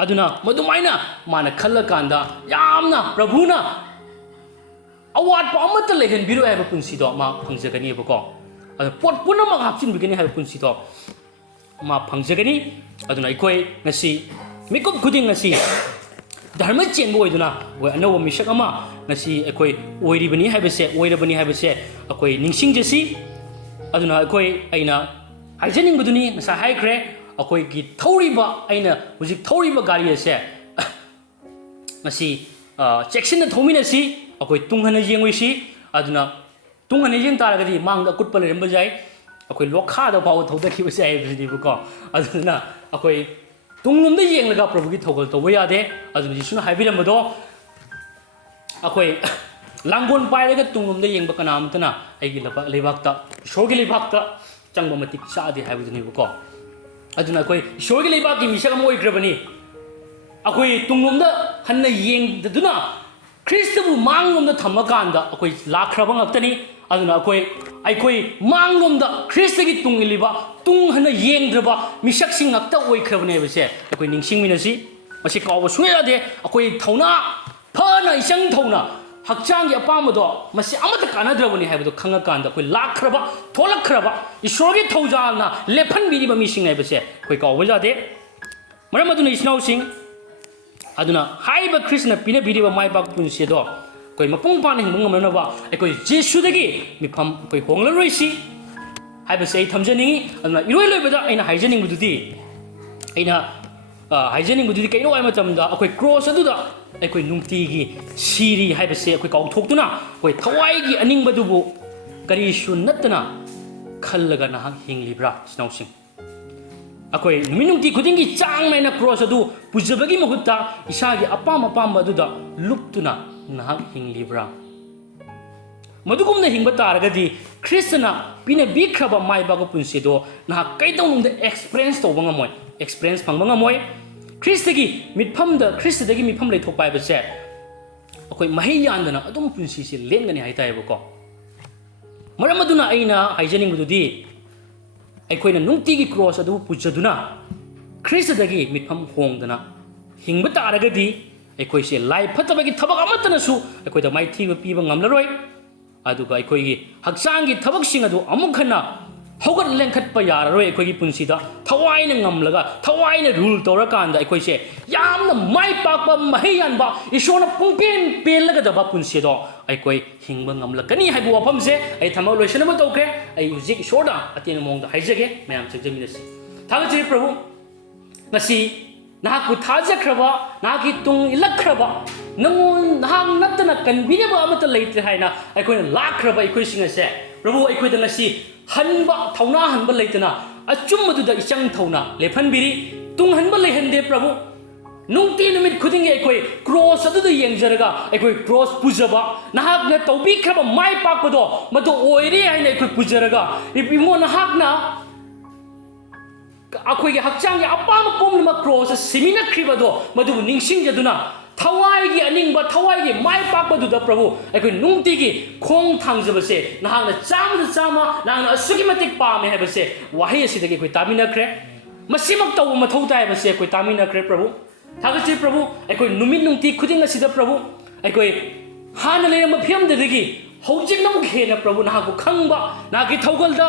अदुना मदुमाइना माना खल्लकांदा यामना प्रभुना अवाटपा अमत लेहनबिरो हाइबा पुंसीदो मा फंगजगनीबको पोट पुनमक हापचिनबिगनी हाइबा पुंसीदो मा फंगजगनी अदुना इकोइ ngasi मिकुप खुदिंग ngasi धर्म चेंबो ओइदुना वे अनव मिसक अमा ngasi अखोइ ओइरिबनी हाइबसे ओइरबनी हाइबसे अखोइ निंगसिंगजसी अदुना अखोइ अइना हाइजनिंगबदुनी ngasa हाइख्रे अखोइ की थौरिबा अइना हुजिक थौरिबा गाड़ी असे ngasi चेक्सिन थौमिनसी अखोइ तुंगहना येंगोइसी अदुना तुंगहना येंग तारगदी मांगदा कुटपा लेरंबा जाय अखोइ लोखादा फाव थौदखिबा जाय बिदिबको अदुना अखोइ तुंगलुमदा येंगलगा प्रभु की थौगल तौबा यादे अदुना जिसुना हाइबिरमबदो अखोइ लांगोन पाइरगा तुंगलुमदा येंगबा कनामतना आइगी लेबाकता ईश्वरगी लेबाकता चंगबा मतिक चादे हाइबदुनिबको अदुना अखोइ ईश्वरगी लेबाककी मिसक अमा ओइग्रबनी अखोइ तुंगलुमदा हन्ना येंगदुना ख्रिस्टबु मांगलुमदा थमकांदा अखोइ लाख्रबा ngaktani aduna अखोइ मांगलुमदा ख्रिस्टगी तुंगिलिबा तुंगहना येंगद्रबा मिसकसिंग ngakta ओइख्रबने बसे अखोइ निंगसिंगमिनसी मसी कावबा सुयादे अखोइ थौना फना इचंग थौना हक्चांगी अपामदो मसी अमत कानद्रबनी हाइबदो खंगकांदा कोई लाखरबा थोलखरबा ईश्वरगी थौजालना लेफनबिरिबा मिसिंग हाइबसे कोई कावजादे मरम अदुना इस्नाउसिंग अदुना हाइबा कृष्ण पिनबिरिबा माइबाक पुंसेदो कोई मपुंग पान हिंग ngमनबा कोई जेसुदगी मिफम कोई होंगलरोइसी हाइबसे आई थमजनिंगी अदुना इरोय लोइबदा आइना हाइजनिंगबुदुदी आइना हाइजनिंगबुदुदी कइनो आइ मतमदा कोई क्रॉस अदुदा कोई नुंगतीगी सीरी हाइबसे कोई काउथोक्तुना कोई थवाइगी अनिंगबदुबु करिसु नतना खल्लगा ना हिंगलिब्रा स्नाउसिंग अकोई नुमिनुंगती खुदिंगी चांग नाइना क्रॉस अदु पुजबगी महुत्ता इसागी अपाम अपाम अदुदा लुप्तुना ना हिंगलिब्रा मधुगुमना हिंगबा तारगदी ख्रिस्तना पिने बिख्रबा माइबागो पुंसेदो ना कैदौनुंगदा एक्सपीरियंस तौबा ngमोय एक्सपीरियंस फंगबा ngमोय ख्रिस्टगी मिटफमदा ख्रिस्टदगी मिटफम लेथोकपा हाइबसे अकोई मही यानदना अदुम पुंसीसे लेंगनी हाइतायबको मरम अदुना आइना हाइजनिंगबुदुदी अखोइना नुंगतीगी क्रॉस अदु पुजदुना ख्रिस्टदगी मिटफम होंगदना हिंगबा तारगदी अखोइसे लाइ फतबगी थबक अमतनसु अखोइदा माइथीबा पीबा ngमलरोय अदुगा अखोइगी हक्चांगी थबकसिंग अदु अमुखना हौगत लेंखटपा याररोय अखोइगी पुंसीदा थवाइना ngमलगा थवाइना रूल तौरकांदा अखोइसे यामना माइ पाकबा महियानबा ईश्वरना पुंपेन पेलगदबा पुंसीदो अखोइ हिंगबा ngमलकनी हाइबु वफमसे आई थमा लोइसनबा तौखे आई हुजिक ईश्वरदा अतेन मोंगदा हाइजगे मयाम चगजमिनसी थागचि प्रभु ngasi nahakku thajakraba nahaki tung ilakkraba nangon nahang natna kanbinaba amata leitre haina aikoina lakraba aikoi singase प्रभु अखोइदा ngasi hanba thauna hanba leitana achummaduda ichang thauna lephanbiri tung hanba leihande प्रभु nungti numit khudingi अखोइ cross aduda yengjaraga अखोइ cross pujaba nahakna tawbikraba mai pakpado madu oire haina अखोइ pujaraga imo nahakna अखोइगे हक्चांगी अपाम पोमनमा क्रॉस सिमिना खरिबदो मदु निंगसिंगजदुना थवाइगी अनिंगबा थवाइगी माइ पाकबदुदा प्रभु अखोइ नुंगतिगी खोंग थांगजबसे नहांगना चामदा चामा नहांगना असुगी मतिक पामे हैबसे वाहि असिदगी अखोइ तामिनाख्रे मसिमक तौ मथौ तायबसे अखोइ तामिनाख्रे प्रभु थागछि प्रभु अखोइ नुमित नुंगति खुदिंग असिदा प्रभु अखोइ हाना लेरम फियमदगी हौजिक नमुक हेना प्रभु नहागु खंगबा नागी थौगलदा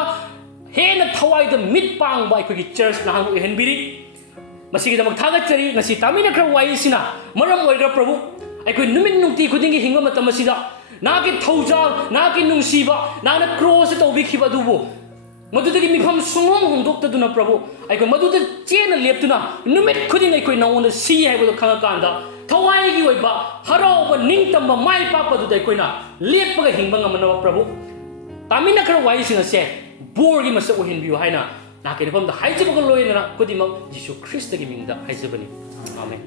हेना थवाइद मिट पांगबा अखोइगी चर्च नहांगु हेनबिरी मसिगिदमक थागचरी ngasi तामिनाख्रे वाइसिना मरम ओइरा प्रभु अखोइ नुमित नुंगति खुदिंगी हिंगबा मतम असिदा नागी थौजाल नागी नुंगसीबा नाना क्रॉस तौबिखिबा दुबु मदुदगी मिफम सुंगम होंदोक्तदुना प्रभु अखोइ मदुद चेना लेप्तुना नुमित खुदिंग अखोइ नौन सी हाइबदो खंगकांदा थवाइगी ओइबा हरावबा निंगतम्बा माइ पाकपदुदा अखोइना लेपगा हिंगबा ngमनबा प्रभु तामिनाख्रे वाइसिंगसे बोरगी मस ओहिनबियो हाइना नाके नफमदा हाइजबगा लोइना खुदिमक जीसु ख्रिस्टगी मिंगदा हाइजबनी आमेन।